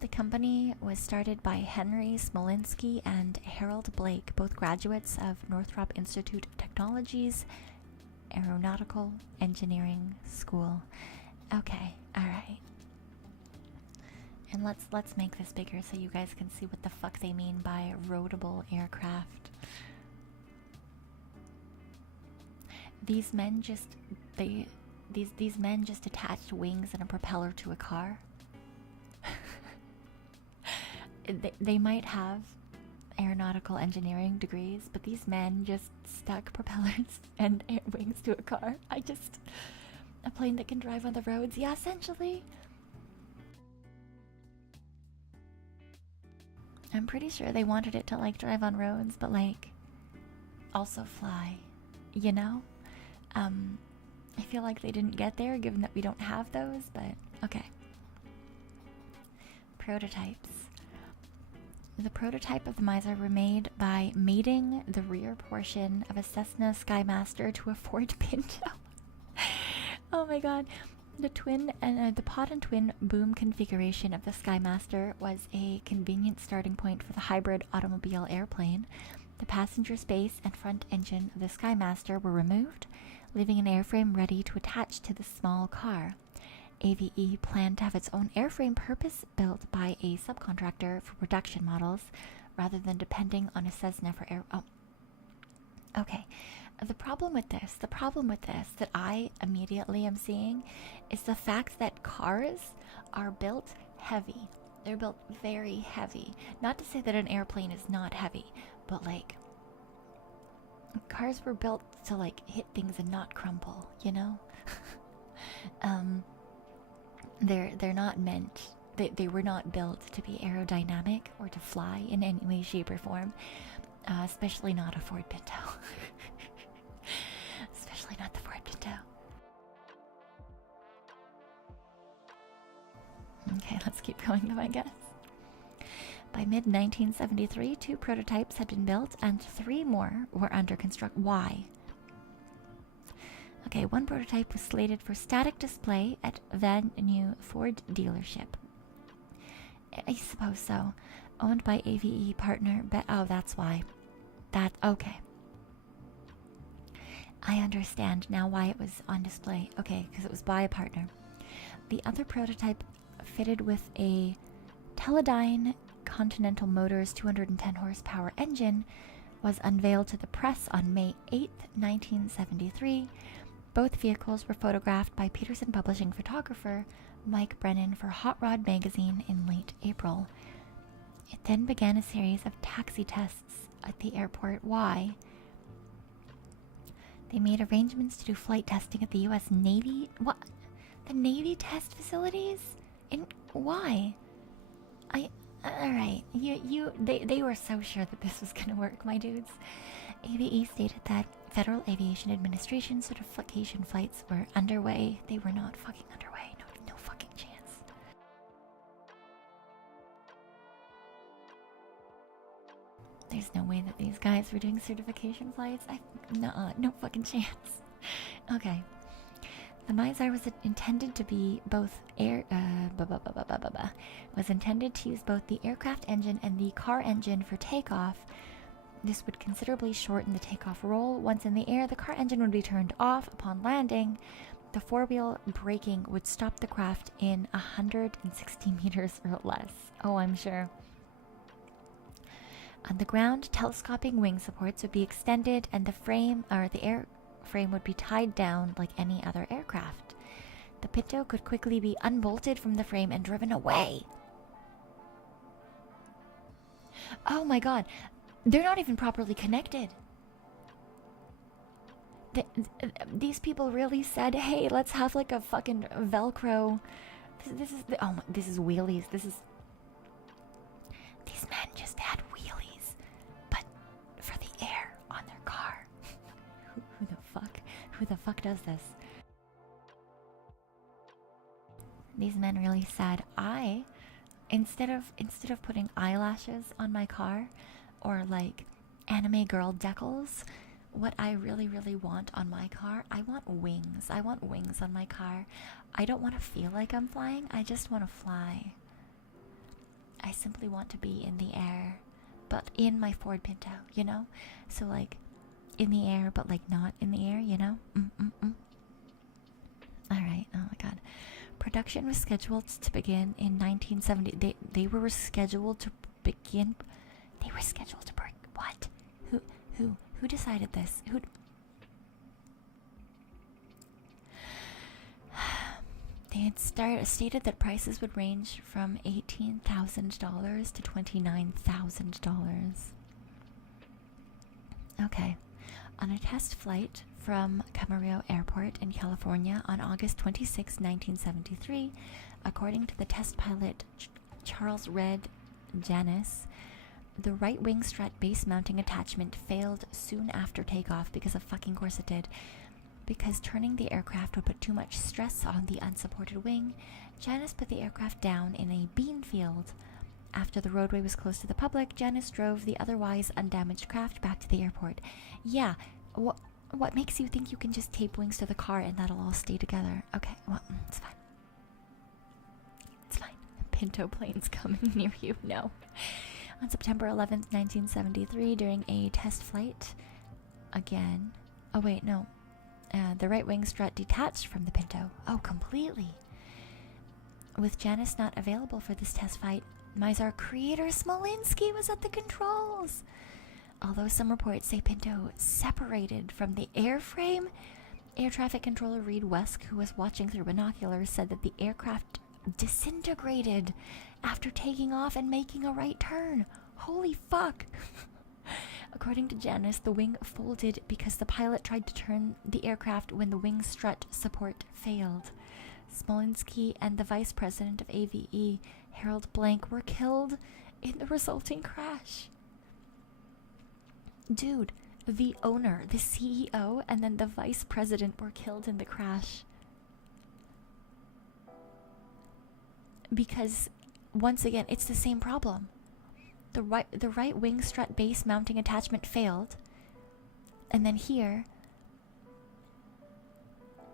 The company was started by Henry Smolinski and Harold Blake, both graduates of Northrop Institute of Technology's Aeronautical Engineering School. Okay, alright. And let's make this bigger so you guys can see what the fuck they mean by roadable aircraft. These men just these men just attached wings and a propeller to a car. They might have aeronautical engineering degrees, but these men just stuck propellers and air wings to a car. A plane that can drive on the roads, yeah, essentially. I'm pretty sure they wanted it to like drive on roads, but like also fly, you know? I feel like they didn't get there given that we don't have those, but okay. Prototypes. The prototype of the Miser were made by mating the rear portion of a Cessna Skymaster to a Ford Pinto. Oh my god. The twin and the pod and twin boom configuration of the Skymaster was a convenient starting point for the hybrid automobile airplane. The passenger space and front engine of the Skymaster were removed, leaving an airframe ready to attach to the small car. AVE planned to have its own airframe purpose-built by a subcontractor for production models, rather than depending on a Cessna for air... Oh. Okay. The problem with this that I immediately am seeing is the fact that cars are built heavy. They're built very heavy. Not to say that an airplane is not heavy, but like cars were built to like hit things and not crumple, you know? They're not meant, they were not built to be aerodynamic or to fly in any way, shape, or form. Especially not a Ford Pinto. Especially not the Ford Pinto. Okay, let's keep going though, I guess. By mid-1973, 2 prototypes had been built and 3 more were under construction. Why? Okay, 1 prototype was slated for static display at V&U Ford dealership. I suppose so. Owned by AVE partner, oh, that's why. Okay. I understand now why it was on display. Okay, because it was by a partner. The other prototype, fitted with a Teledyne Continental Motors 210 horsepower engine, was unveiled to the press on May 8, 1973. Both vehicles were photographed by Peterson Publishing photographer Mike Brennan for Hot Rod magazine in late April. It then began a series of taxi tests at the airport. Why? They made arrangements to do flight testing at the U.S. Navy. What? The Navy test facilities? Why? Alright. They were so sure that this was gonna work, my dudes. AVE stated that Federal Aviation Administration certification flights were underway. They were not fucking underway. No fucking chance. There's no way that these guys were doing certification flights. No fucking chance. Okay. The Miser was intended to be both was intended to use both the aircraft engine and the car engine for takeoff. This would considerably shorten the takeoff roll. Once in the air, the car engine would be turned off upon landing. The four-wheel braking would stop the craft in 160 meters or less. Oh, I'm sure. On the ground, telescoping wing supports would be extended and the airframe would be tied down like any other aircraft. The Pinto could quickly be unbolted from the frame and driven away. Oh my god. They're not even properly connected. These people really said, hey, let's have like a fucking Velcro. This is wheelies. These men just had wheelies, but for the air on their car. Who the fuck does this? These men really said, instead of putting eyelashes on my car, or like anime girl decals, what I really want on my car, I want wings. I want wings on my car. I don't want to feel like I'm flying. I just want to fly. I simply want to be in the air, but in my Ford Pinto, you know? So like in the air, but like not in the air, you know? Alright, oh my god. Production was scheduled to begin in 1970. They were scheduled to begin. They were scheduled to break. What? Who decided this? Who? They had stated that prices would range from $18,000 to $29,000. Okay. On a test flight from Camarillo Airport in California on August 26, 1973, according to the test pilot Charles Red Janus, the right wing strut base mounting attachment failed soon after takeoff because of fucking course it did. Because turning the aircraft would put too much stress on the unsupported wing, Janus put the aircraft down in a bean field. After the roadway was closed to the public, Janus drove the otherwise undamaged craft back to the airport. Yeah, what makes you think you can just tape wings to the car and that'll all stay together? Okay, well, it's fine. It's fine. Pinto planes coming near you, no. On September 11th, 1973, during a test flight, again... Oh wait, no. The right wing strut detached from the Pinto. Oh, completely. With Janus not available for this test flight, Mizar creator Smolinski was at the controls. Although some reports say Pinto separated from the airframe, air traffic controller Reed Wesk, who was watching through binoculars, said that the aircraft disintegrated after taking off and making a right turn. Holy fuck! According to Janus, the wing folded because the pilot tried to turn the aircraft when the wing strut support failed. Smolinski and the vice president of AVE, Harold Blank, were killed in the resulting crash. Dude, the owner, the CEO, and then the vice president were killed in the crash. Because, once again, it's the same problem. The right wing strut base mounting attachment failed, and then here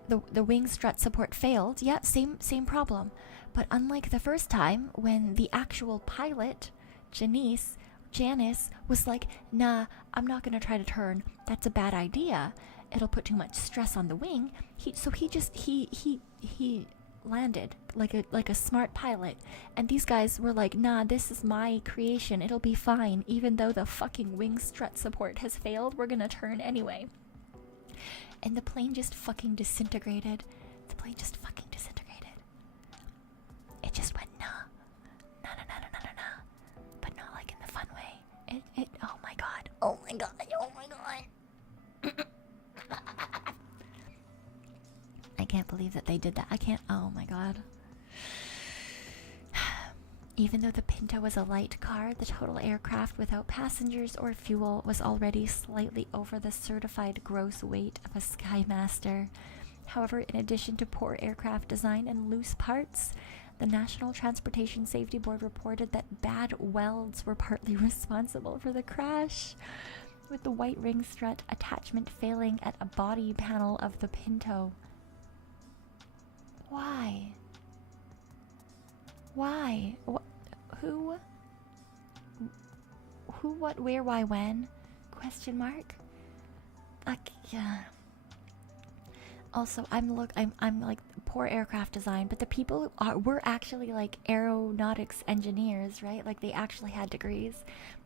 the wing strut support failed. Yeah, same problem. But unlike the first time when the actual pilot, Janus, was like, nah, I'm not gonna try to turn. That's a bad idea. It'll put too much stress on the wing. He landed like a smart pilot, and these guys were like, nah, this is my creation, it'll be fine. Even though the fucking wing strut support has failed, we're gonna turn anyway. And the plane just fucking disintegrated. It just went nah. But not like in the fun way. It oh my god. I can't believe that they did that. Oh my god. Even though the Pinto was a light car, the total aircraft without passengers or fuel was already slightly over the certified gross weight of a Skymaster. However, in addition to poor aircraft design and loose parts, the National Transportation Safety Board reported that bad welds were partly responsible for the crash, with the white ring strut attachment failing at a body panel of the Pinto. Why? Who, what, where, why, when? Question mark? Like, yeah. Also, I'm like poor aircraft design, but the people were actually like aeronautics engineers, right? Like they actually had degrees.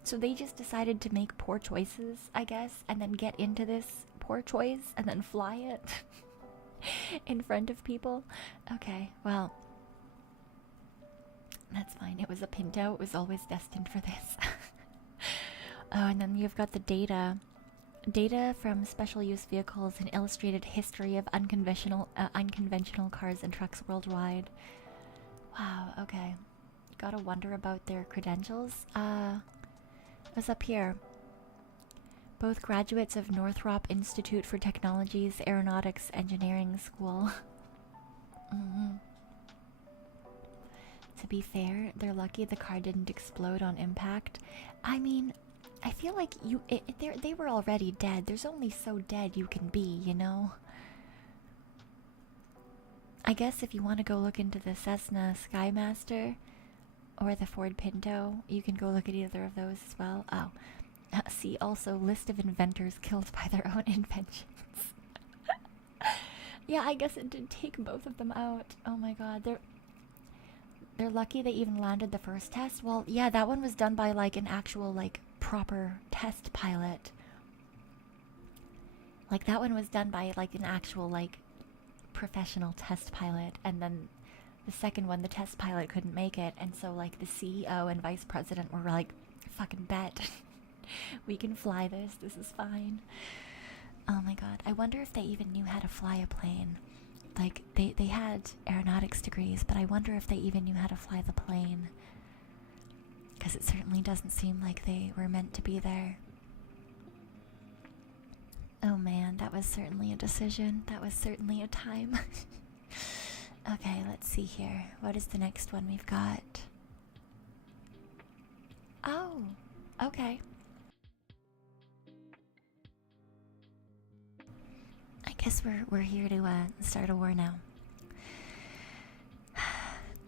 So they just decided to make poor choices, I guess, and then get into this poor choice and then fly it in front of people. Okay, well, that's fine. It was a Pinto. It was always destined for this. Oh, and then you've got the data from special use vehicles and illustrated history of unconventional cars and trucks worldwide. Wow, okay. Gotta wonder about their credentials. It was up here. Both graduates of Northrop Institute for Technology's Aeronautics Engineering School. To be fair, they're lucky the car didn't explode on impact. I mean, I feel like they were already dead. There's only so dead you can be, you know? I guess if you want to go look into the Cessna Skymaster, or the Ford Pinto. You can go look at either of those as well. Oh, see also list of inventors killed by their own inventions. Yeah, I guess it did take both of them out. Oh my god, they're lucky they even landed the first test. Well, yeah, that one was done by like an actual like proper test pilot. Like that one was done by like an actual like professional test pilot, and then the second one the test pilot couldn't make it, and so like the CEO and vice president were like, fucking bet. We can fly this is fine. Oh my god, I wonder if they even knew how to fly a plane. Like, they had aeronautics degrees, but I wonder if they even knew how to fly the plane. Because it certainly doesn't seem like they were meant to be there. Oh man, that was certainly a decision. That was certainly a time. Okay, let's see here. What is the next one we've got? Oh, okay. I guess we're here to start a war now.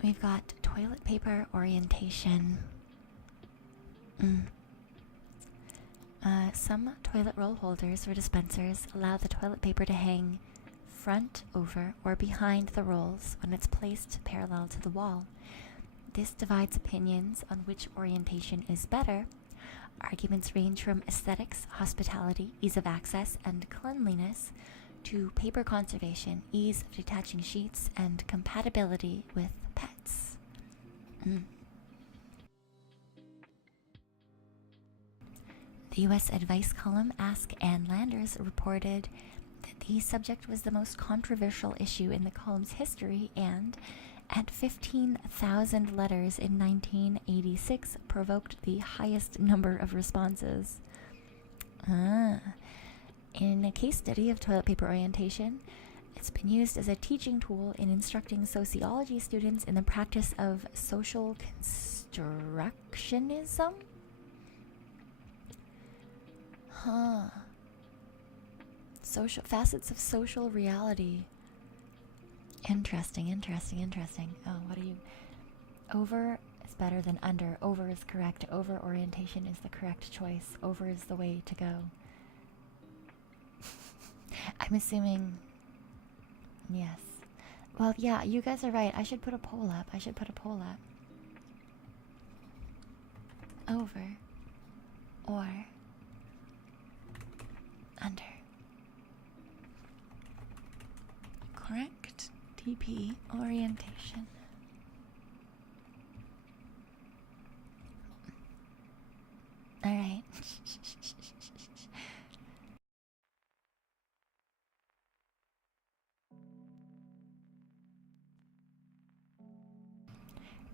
We've got toilet paper orientation. Some toilet roll holders or dispensers allow the toilet paper to hang front, over, or behind the rolls when it's placed parallel to the wall. This divides opinions on which orientation is better. Arguments range from aesthetics, hospitality, ease of access, and cleanliness to paper conservation, ease of detaching sheets, and compatibility with pets. The U.S. advice column Ask Ann Landers reported that the subject was the most controversial issue in the column's history and, at 15,000 letters in 1986, provoked the highest number of responses. In a case study of toilet paper orientation, it's been used as a teaching tool in instructing sociology students in the practice of social constructionism? Social facets of social reality. Interesting. Oh, what are you? Over is better than under. Over is correct. Over orientation is the correct choice. Over is the way to go. I'm assuming. Yes. Well, yeah, you guys are right. I should put a poll up. Over or under. Correct TP orientation. All right.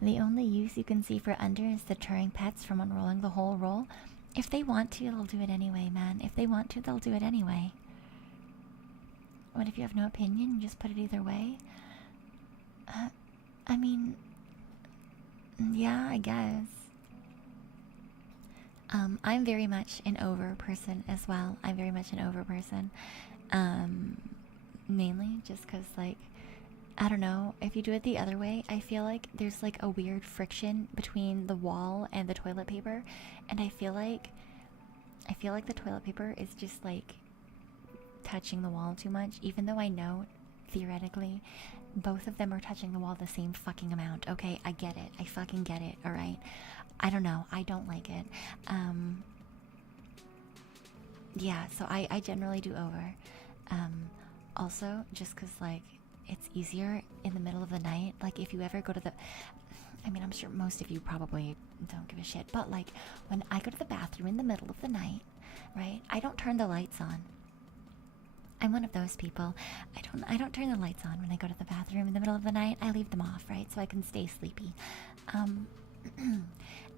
The only use you can see for under is deterring pets from unrolling the whole roll. If they want to, they'll do it anyway, man. If they want to, they'll do it anyway. What if you have no opinion? You just put it either way? I mean, yeah, I guess. I'm very much an over person as well. Mainly just because, like, I don't know, if you do it the other way, I feel like there's like a weird friction between the wall and the toilet paper, and I feel like the toilet paper is just like touching the wall too much, even though I know theoretically both of them are touching the wall the same fucking amount. Okay, I get it. I fucking get it, alright? I don't know. I don't like it. Yeah, so I generally do over. Also, just because, like, it's easier in the middle of the night. Like, if you ever go to the... I mean, I'm sure most of you probably don't give a shit, but, like, when I go to the bathroom in the middle of the night, right, I don't turn the lights on. I'm one of those people. I don't turn the lights on when I go to the bathroom in the middle of the night. I leave them off, right, so I can stay sleepy.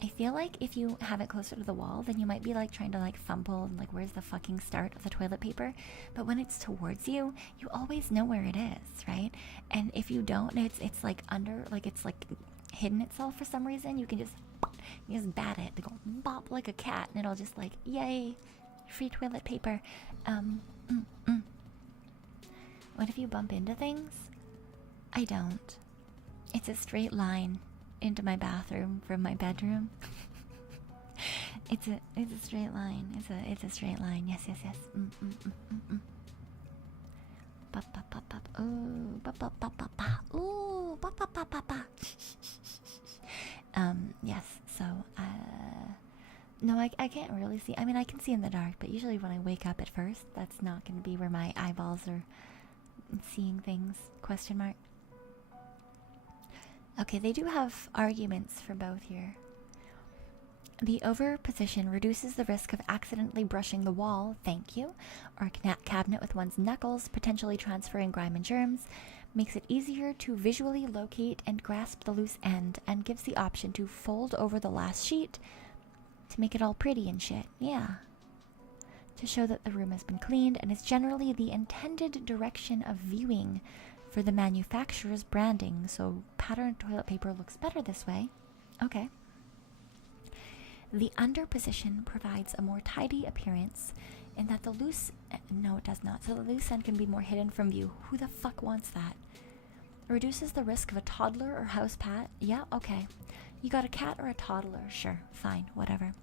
I feel like if you have it closer to the wall, then you might be like trying to like fumble and like, where's the fucking start of the toilet paper? But when it's towards you, you always know where it is, right? And if you don't, it's like under, like it's like hidden itself for some reason. You just bat it. They go bop like a cat, and it'll just like, yay, free toilet paper. What if you bump into things? I don't. It's a straight line. into my bathroom from my bedroom. It's a straight line. It's a straight line. Yes. Ba ba ba ba. Ooh, ba ba ba ba ba. Ooh, ba ba ba ba ba. Yes. So, no, I can't really see. I mean, I can see in the dark, but usually when I wake up at first, that's not going to be where my eyeballs are seeing things. Question mark. Okay, they do have arguments for both here. The over position reduces the risk of accidentally brushing the wall, thank you, or cabinet with one's knuckles, potentially transferring grime and germs, makes it easier to visually locate and grasp the loose end, and gives the option to fold over the last sheet to make it all pretty and shit. Yeah. To show that the room has been cleaned and is generally the intended direction of viewing for the manufacturer's branding, so patterned toilet paper looks better this way. Okay. The under position provides a more tidy appearance in that the loose... No, it does not. So the loose end can be more hidden from view. Who the fuck wants that? Reduces the risk of a toddler or house pet. Yeah, okay. You got a cat or a toddler? Sure, fine, whatever.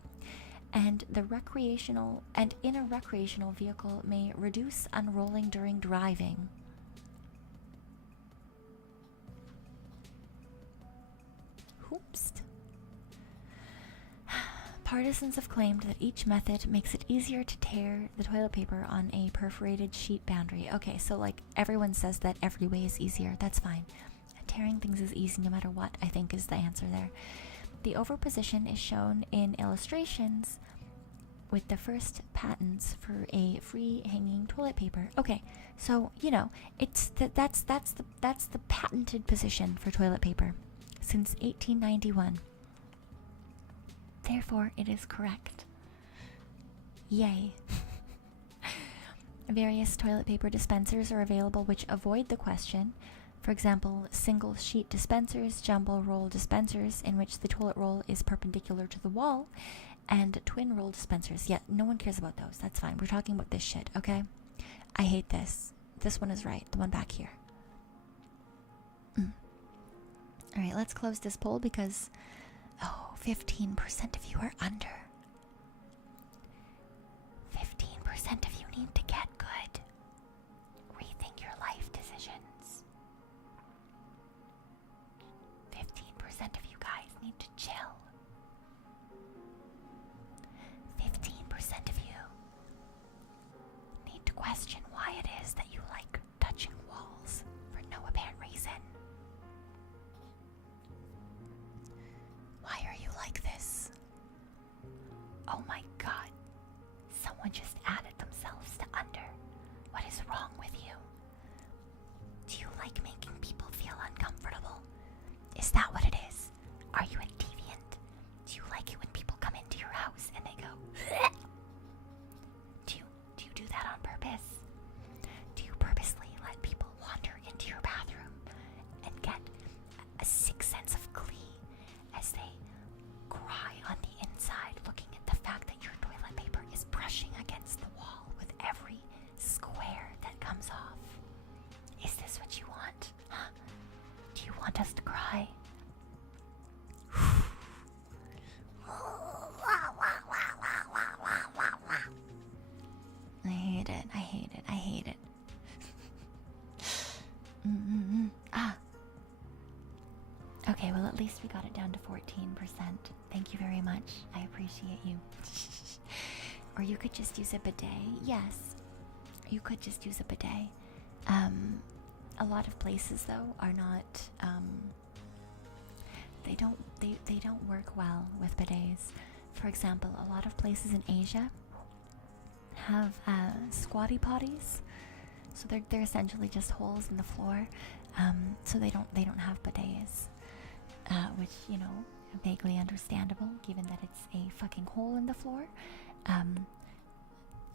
And in a recreational vehicle may reduce unrolling during driving. Oops. Partisans have claimed that each method makes it easier to tear the toilet paper on a perforated sheet boundary. Okay, so like everyone says that every way is easier. That's fine. Tearing things is easy no matter what, I think is the answer there. The over position is shown in illustrations with the first patents for a free hanging toilet paper. Okay, so you know, it's that's the patented position for toilet paper since 1891. Therefore, it is correct. Yay. Various toilet paper dispensers are available which avoid the question. For example, single sheet dispensers, jumbo roll dispensers in which the toilet roll is perpendicular to the wall, and twin roll dispensers. Yeah, no one cares about those. That's fine. We're talking about this shit, okay? I hate this. This one is right. The one back here. Alright, let's close this poll because... Oh, 15% of you are under. 15% of you need to get good. Rethink your life decisions. 15% of you guys need to chill. 15% of you need to question why it is that you like touching walls for no apparent reason. Why are you like this? Oh my god. Someone just added themselves to under. What is wrong with you? Do you like making people feel uncomfortable? Is that what it is? Are you a deviant? Do you like it when people come into your house and they go bleh? Do you do that on purpose? Do you purposely let people wander into your bathroom and get a sick sense of glee as they cry on the inside looking at the fact that your toilet paper is brushing against the wall with every square that comes off? Is this what you want? Huh? Do you want us to cry? I hate it. I hate it. I hate it. Okay, well at least we got it down to 14%. Thank you very much. I appreciate you. Or you could just use a bidet. Yes, you could just use a bidet. A lot of places though are not. They don't work well with bidets. For example, a lot of places in Asia have squatty potties. So they're essentially just holes in the floor. So they don't have bidets. Which, you know, vaguely understandable given that it's a fucking hole in the floor.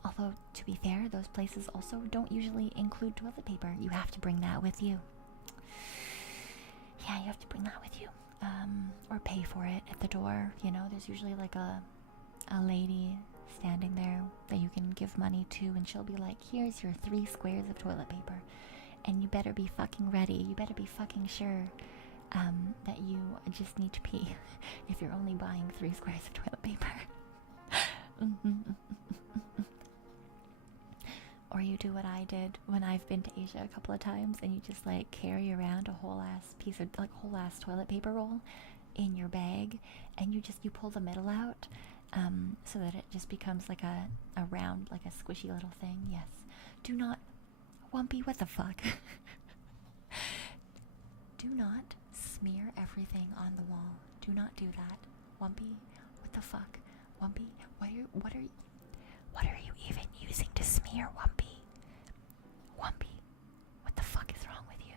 Although, to be fair, those places also don't usually include toilet paper. You have to bring that with you. Yeah, you have to bring that with you. Or pay for it at the door. You know, there's usually like a lady standing there that you can give money to, and she'll be like, here's your 3 squares of toilet paper. And you better be fucking ready. You better be fucking sure that you just need to pee if you're only buying 3 squares of toilet paper. Or you do what I did when I've been to Asia a couple of times, and you just like carry around a whole ass piece of like whole ass toilet paper roll in your bag, and you pull the middle out, so that it just becomes like a round, like a squishy little thing. Yes. Do not, Wumpy, what the fuck? Do not smear everything on the wall. Do not do that. Wumpy, what the fuck? Wumpy, what are you even using to smear, Wumpy? Wumpy, what the fuck is wrong with you?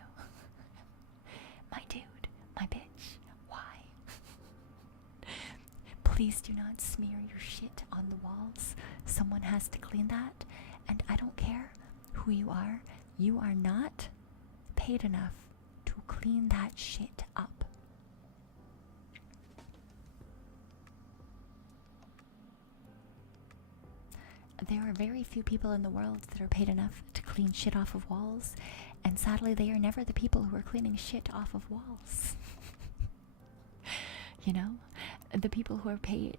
My dude, my bitch, why? Please do not smear your shit on the walls. Someone has to clean that, and I don't care who you are not paid enough to clean that shit up. There are very few people in the world that are paid enough to clean shit off of walls, and sadly they are never the people who are cleaning shit off of walls. You know, the people who are paid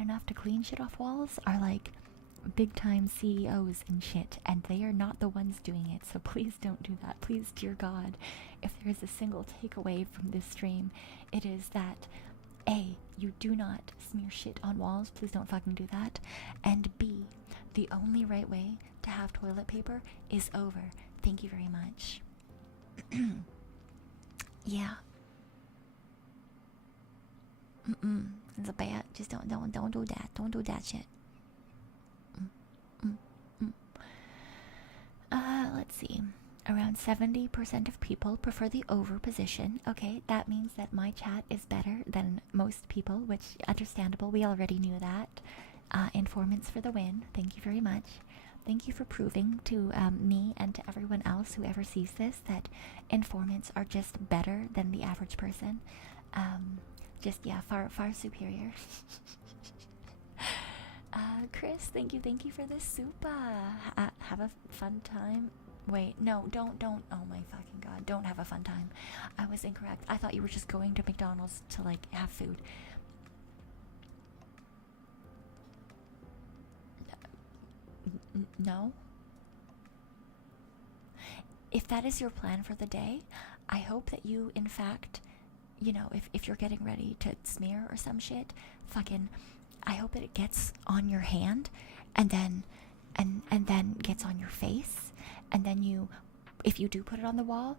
enough to clean shit off walls are like big time CEOs and shit, and they are not the ones doing it. So please don't do that. Please, dear God, if there is a single takeaway from this stream, it is that A, you do not smear shit on walls. Please don't fucking do that. And B, the only right way to have toilet paper is over. Thank you very much. Yeah. It's a bad. Just don't do that. Don't do that shit. Let's see. Around 70% of people prefer the over position. Okay, that means that my chat is better than most people, which understandable. We already knew that. Informants for the win. Thank you very much. Thank you for proving to me and to everyone else who ever sees this that informants are just better than the average person. Far superior. Chris, thank you for this super. Have a fun time. Wait, no, don't, oh my fucking god, don't have a fun time. I was incorrect. I thought you were just going to McDonald's to, like, have food. No? If that is your plan for the day, I hope that you, in fact, you know, if you're getting ready to smear or some shit, fucking, I hope that it gets on your hand, and then gets on your face, and then you, if you do put it on the wall,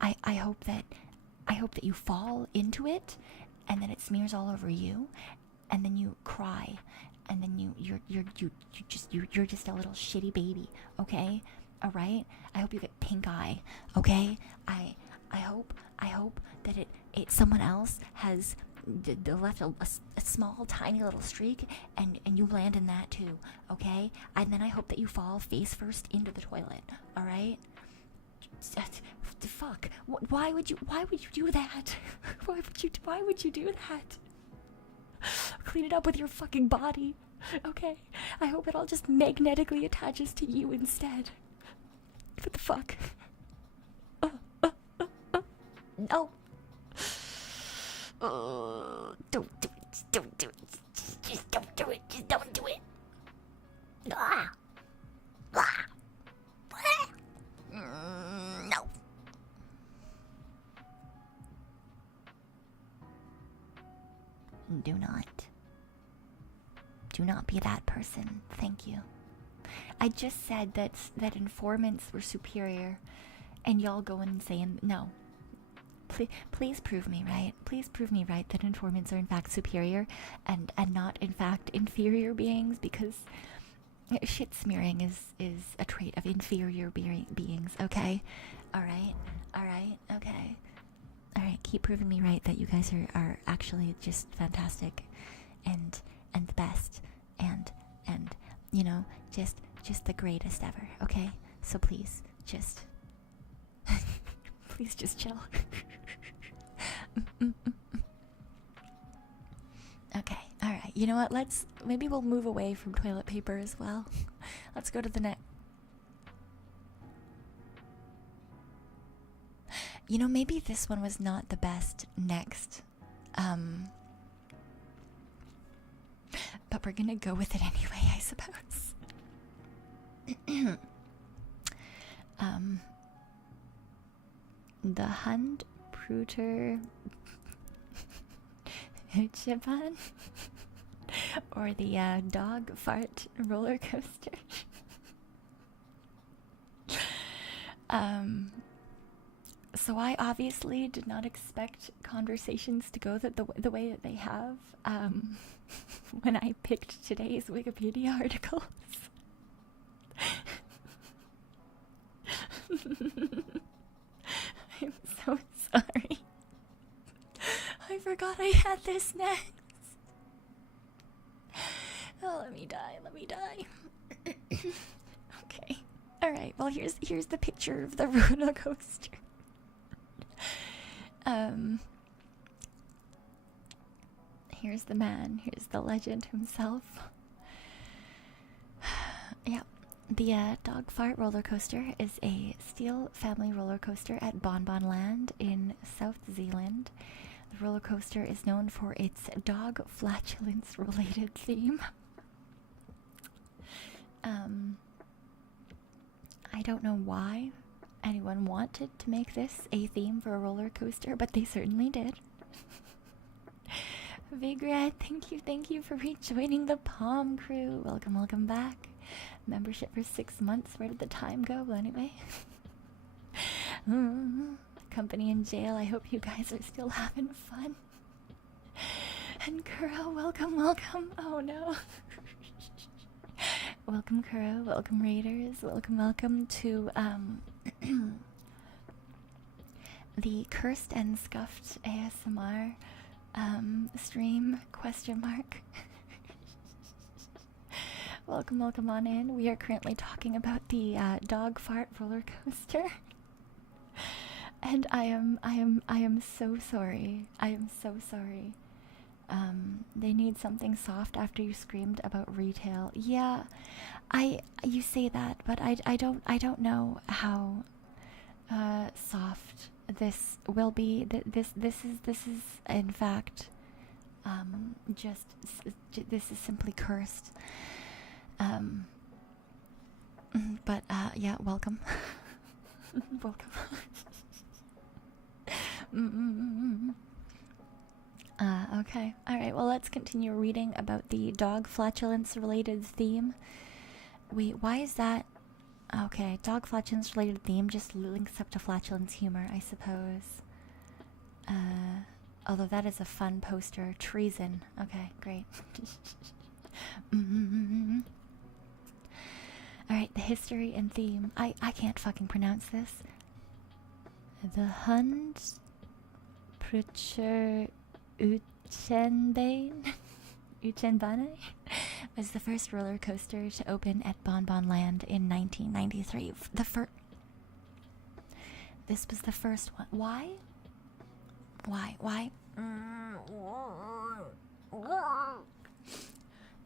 I hope that you fall into it, and then it smears all over you, and then you cry, and then you're just a little shitty baby, okay? All right? I hope you get pink eye, okay? I hope that it someone else has left a small tiny little streak, and you land in that too, okay? And then I hope that you fall face first into the toilet, all right? Fuck, why would you do that? why would you do that? Clean it up with your fucking body, okay? I hope it all just magnetically attaches to you instead. What the fuck? No. Don't do it. Just don't do it. Just don't do it. Just don't do it. Ah. Ah. No. Do not be that person. Thank you. I just said that informants were superior, and y'all going and saying no. Please prove me right. Please prove me right that informants are in fact superior and not in fact inferior beings, because shit smearing is a trait of inferior beings, okay? Alright, okay. Alright, keep proving me right that you guys are actually just fantastic and the best and you know, just the greatest ever, okay? So please, just please just chill. Okay, alright. You know what? Maybe we'll move away from toilet paper as well. Let's go to the next. You know, maybe this one was not the best next. But we're gonna go with it anyway, I suppose. The Hund Pruter Chiban or the dog fart roller coaster. So I obviously did not expect conversations to go the way that they have when I picked today's Wikipedia articles. I'm so sorry. I forgot I had this next. Oh, let me die. Okay. Alright, well here's the picture of the roller coaster. Here's the man, here's the legend himself. Yeah. The dog fart roller coaster is a steel family roller coaster at BonBon-Land in South Zealand. The roller coaster is known for its dog flatulence related theme. I don't know why anyone wanted to make this a theme for a roller coaster, but they certainly did. Vigret, thank you for rejoining the Palm crew. Welcome back. Membership for 6 months. Where did the time go? Well, anyway. Company in jail. I hope you guys are still having fun. And Kuro, welcome. Oh no. Welcome Kuro, welcome Raiders, welcome to the Cursed and Scuffed ASMR stream, question mark. Welcome on in. We are currently talking about the dog fart roller coaster. And I am so sorry. I am so sorry. They need something soft after you screamed about retail. Yeah, you say that, but I don't know how soft this will be. This is in fact this is simply cursed. But yeah, welcome. Welcome. Okay. Alright, well, let's continue reading about the dog flatulence related theme. Wait, why is that? Okay, dog flatulence related theme just links up to flatulence humor, I suppose. Although that is a fun poster. Treason. Okay, great. Alright, the history and theme. I can't fucking pronounce this. The Hund Prucher Uchenbane was the first roller coaster to open at BonBon-Land in 1993. This was the first one. Why?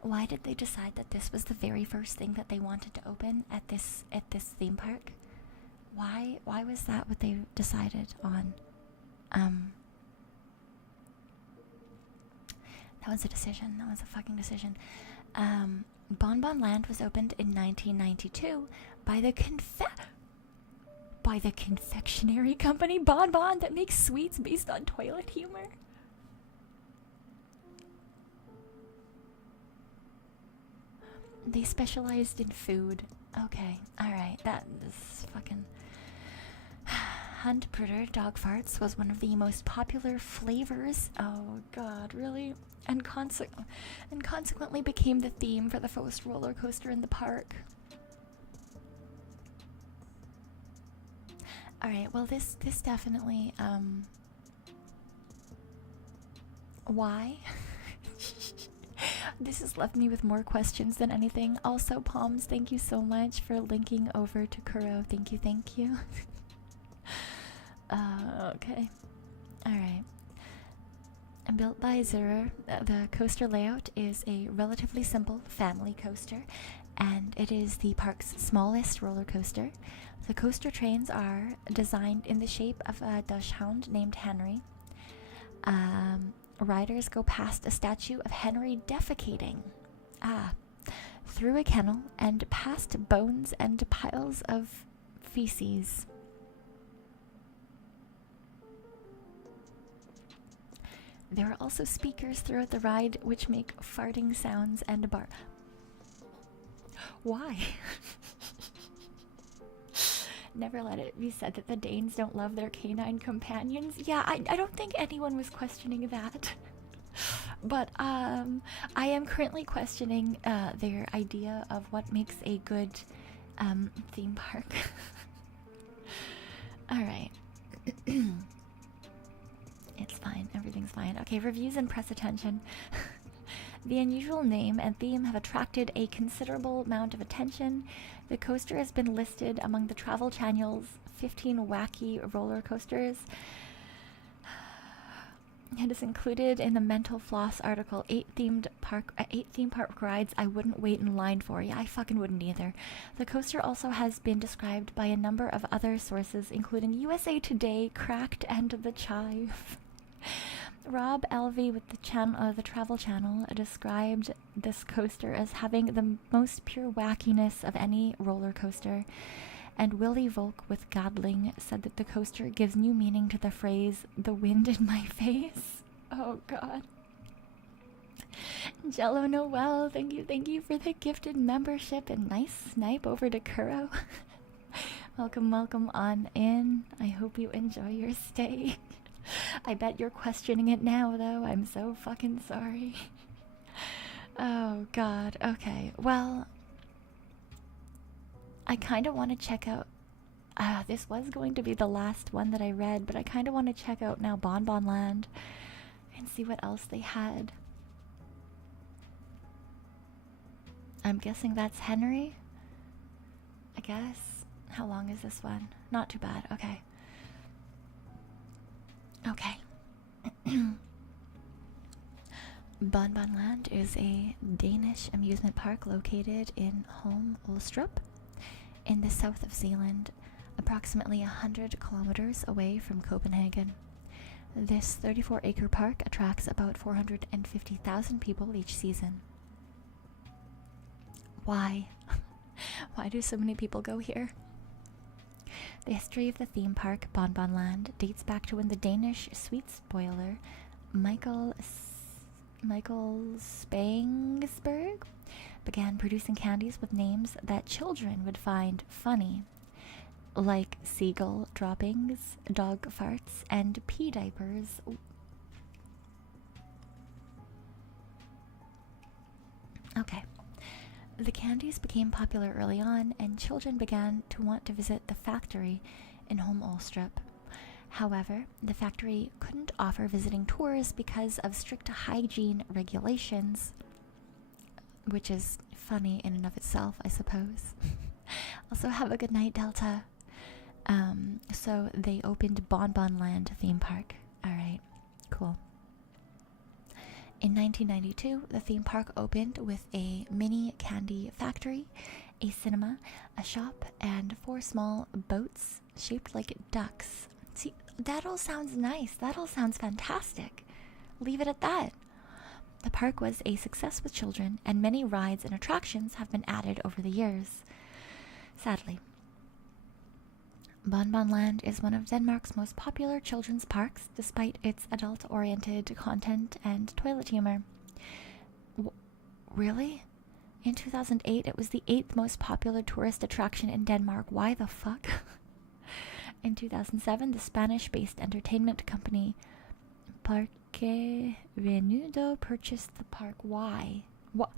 Why did they decide that this was the very first thing that they wanted to open at this theme park? Why was that what they decided on? That was a decision. That was a fucking decision. BonBon-Land was opened in 1992 by the confectionery company BonBon that makes sweets based on toilet humor. They specialized in food. Okay, alright. That is fucking... Hund Prutter dog farts was one of the most popular flavors. Oh god, really? And consequently became the theme for the first roller coaster in the park. Alright, well this definitely, why? This has left me with more questions than anything. Also, Palms, thank you so much for linking over to Kuro. Thank you. Okay. Alright. Built by Zura, the coaster layout is a relatively simple family coaster and it is the park's smallest roller coaster. The coaster trains are designed in the shape of a dachshund named Henry. Riders go past a statue of Henry defecating. Through a kennel and past bones and piles of feces. There are also speakers throughout the ride which make farting sounds and Why? Never let it be said that the Danes don't love their canine companions. Yeah, I don't think anyone was questioning that. But I am currently questioning their idea of what makes a good theme park. Alright. It's fine. Everything's fine. Okay, reviews and press attention. The unusual name and theme have attracted a considerable amount of attention. The coaster has been listed among the Travel Channel's 15 wacky roller coasters. It is included in the Mental Floss article, 8 theme park rides I wouldn't wait in line for. Yeah, I fucking wouldn't either. The coaster also has been described by a number of other sources, including USA Today, Cracked, and The Chive. Rob Elvey with the Travel Channel described this coaster as having the most pure wackiness of any roller coaster. And Willie Volk with Godling said that the coaster gives new meaning to the phrase, the wind in my face. Oh, God. Jello Noel, thank you for the gifted membership, and nice snipe over to Kuro. Welcome on in. I hope you enjoy your stay. I bet you're questioning it now, though. I'm so fucking sorry. Oh, God. Okay, well, I kind of want to check out... this was going to be the last one that I read, but I kind of want to check out now BonBon-Land and see what else they had. I'm guessing that's Henry? I guess. How long is this one? Not too bad. Okay. Okay. BonBon-Land is a Danish amusement park located in Holm Olstrup in the south of Zealand, approximately 100 kilometers away from Copenhagen. This 34-acre park attracts about 450,000 people each season. Why? Why do so many people go here? The history of the theme park, BonBon-Land, dates back to when the Danish sweet spoiler Michael Spangsberg began producing candies with names that children would find funny, like seagull droppings, dog farts, and pee diapers. Okay. The candies became popular early on, and children began to want to visit the factory in Holm Olstrup. However, the factory couldn't offer visiting tours because of strict hygiene regulations, which is funny in and of itself, I suppose. Also, have a good night, Delta. So they opened BonBon-Land theme park. Alright, cool. In 1992, the theme park opened with a mini candy factory, a cinema, a shop, and 4 small boats shaped like ducks. See, that all sounds nice. That all sounds fantastic. Leave it at that. The park was a success with children, and many rides and attractions have been added over the years. Sadly, BonBon-Land is one of Denmark's most popular children's parks, despite its adult-oriented content and toilet humor. Really? In 2008, it was the 8th most popular tourist attraction in Denmark. Why the fuck? In 2007, the Spanish-based entertainment company Parque Venudo purchased the park. Why? What?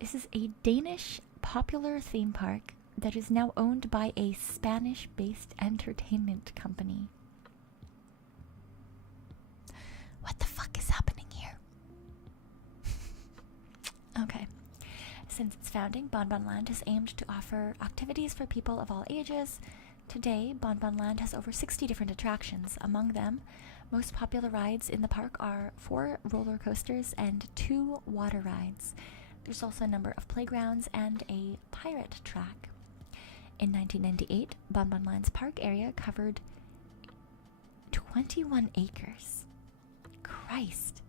This is a Danish popular theme park that is now owned by a Spanish-based entertainment company. What the fuck is happening here? Okay. Since its founding, BonBon-Land has aimed to offer activities for people of all ages. Today, BonBon-Land has over 60 different attractions. Among them, most popular rides in the park are 4 roller coasters and 2 water rides. There's also a number of playgrounds and a pirate track. In 1998, BonBon-Land's park area covered 21 acres. Christ.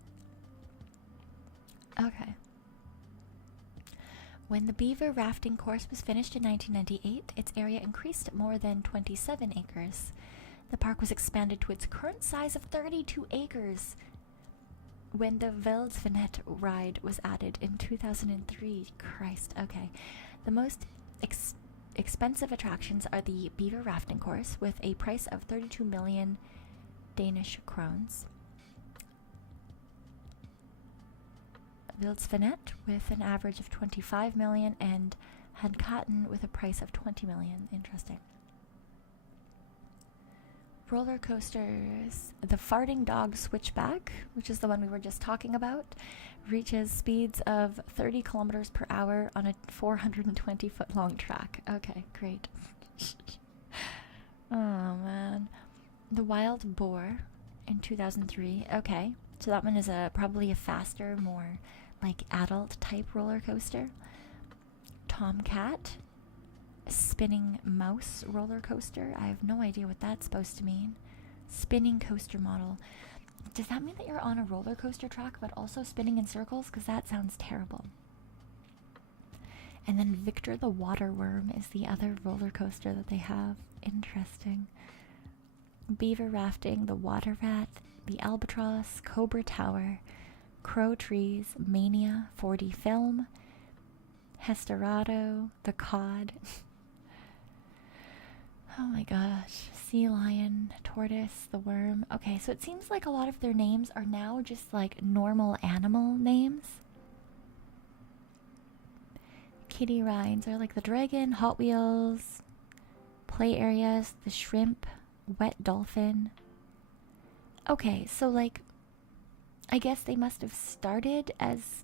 Okay. When the beaver rafting course was finished in 1998, its area increased to more than 27 acres. The park was expanded to its current size of 32 acres when the Veldvenet ride was added in 2003. Christ, okay. The most expensive attractions are the beaver rafting course, with a price of 32 million Danish krones. Veldvenet with an average of 25 million, and Handkatten with a price of 20 million. Interesting. Roller coasters. The Farting Dog Switchback, which is the one we were just talking about, reaches speeds of 30 kilometers per hour on a 420-foot long track. Okay, great. Oh, man. The Wild Boar in 2003. Okay, so that one is probably a faster, more like adult type roller coaster. Tomcat. Spinning Mouse roller coaster. I have no idea what that's supposed to mean. Spinning coaster model. Does that mean that you're on a roller coaster track but also spinning in circles? Because that sounds terrible. And then Victor the Waterworm is the other roller coaster that they have. Interesting. Beaver rafting, the Water Rat, the Albatross, Cobra Tower, Crow Trees, Mania, 4D Film, Hesterado, the Cod. Oh my gosh. Sea Lion, Tortoise, the Worm. Okay, so it seems like a lot of their names are now just like normal animal names. Kiddie rides are like the Dragon, Hot Wheels, play areas, the Shrimp, Wet Dolphin. Okay, so like, I guess they must have started as...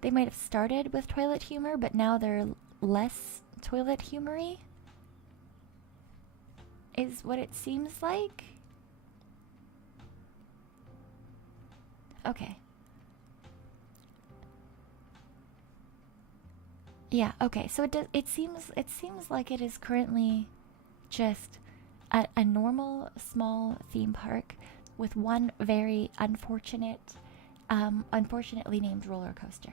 They might have started with toilet humor, but now they're less toilet humory? Is what it seems like? Okay. Yeah, okay. So it seems like it is currently just a normal small theme park with one very unfortunately named roller coaster.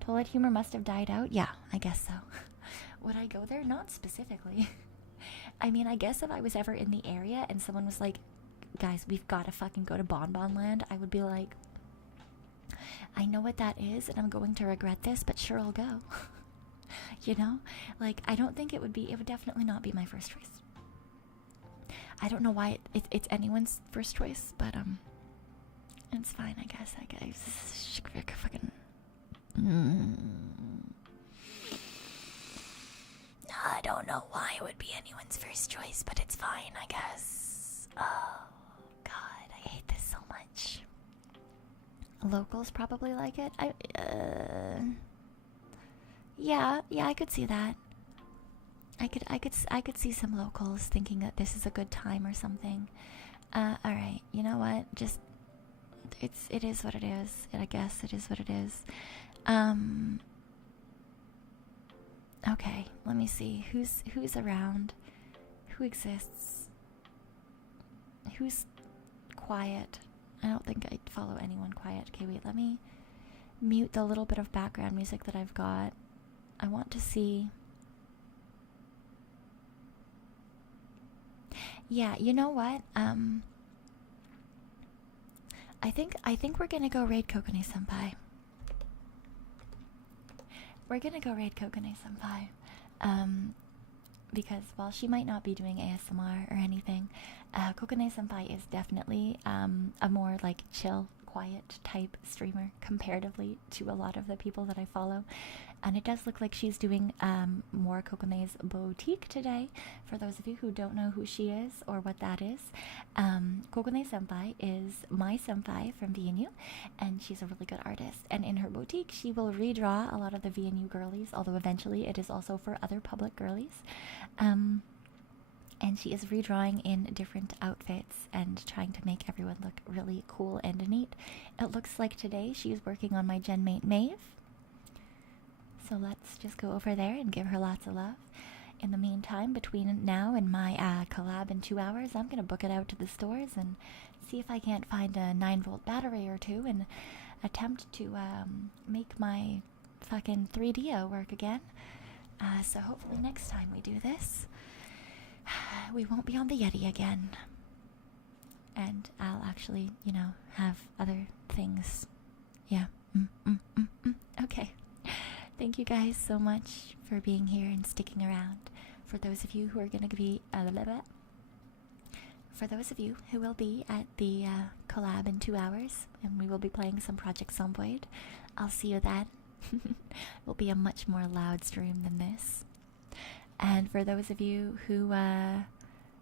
Toilet humor must have died out? Yeah, I guess so. Would I go there? Not specifically. I mean, I guess if I was ever in the area and someone was like, guys, we've got to fucking go to BonBon-Land, I would be like, I know what that is and I'm going to regret this, but sure, I'll go. You know? Like, I don't think it would definitely not be my first choice. I don't know why it's anyone's first choice, but it's fine, I guess. Fucking... I don't know why it would be anyone's first choice, but it's fine, I guess. Oh, God, I hate this so much. Locals probably like it. Yeah, I could see that. I could see some locals thinking that this is a good time or something. Alright, you know what? Just, it is what it is. I guess it is what it is. Okay, let me see. Who's around? Who exists? Who's quiet? I don't think I'd follow anyone quiet. Okay, wait, let me mute the little bit of background music that I've got. I want to see. Yeah, you know what? I think we're gonna go raid Kokone-senpai. We're gonna go raid Kokone-senpai. Because while she might not be doing ASMR or anything, Kokone-senpai is definitely a more like chill, quiet type streamer comparatively to a lot of the people that I follow. And it does look like she's doing more Kokone's boutique today. For those of you who don't know who she is or what that is, Kokone-senpai is my senpai from V&U, and she's a really good artist. And in her boutique, she will redraw a lot of the V&U girlies, although eventually it is also for other public girlies. and she is redrawing in different outfits and trying to make everyone look really cool and neat. It looks like today she is working on my genmate Maeve. So let's just go over there and give her lots of love. In the meantime, between now and my collab in 2 hours, I'm going to book it out to the stores and see if I can't find a 9-volt battery or two and attempt to make my fucking 3DO work again. So hopefully next time we do this, we won't be on the Yeti again. And I'll actually, you know, have other things. Yeah. Okay. Thank you guys so much for being here and sticking around. For those of you who are going to be for those of you who will be at the collab in 2 hours, and we will be playing some Project Zomboid, I'll see you then. It will be a much more loud stream than this. And for those of you who,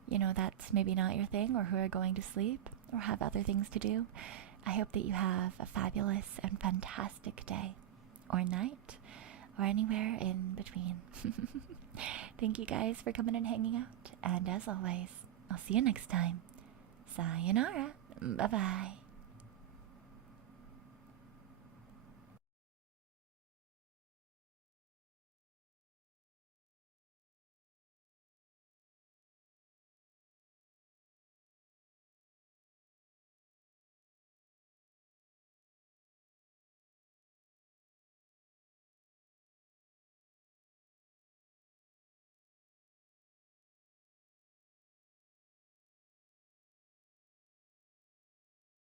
you know, that's maybe not your thing, or who are going to sleep, or have other things to do, I hope that you have a fabulous and fantastic day, or night, or anywhere in between. Thank you guys for coming and hanging out, and as always, I'll see you next time. Sayonara. Bye-bye.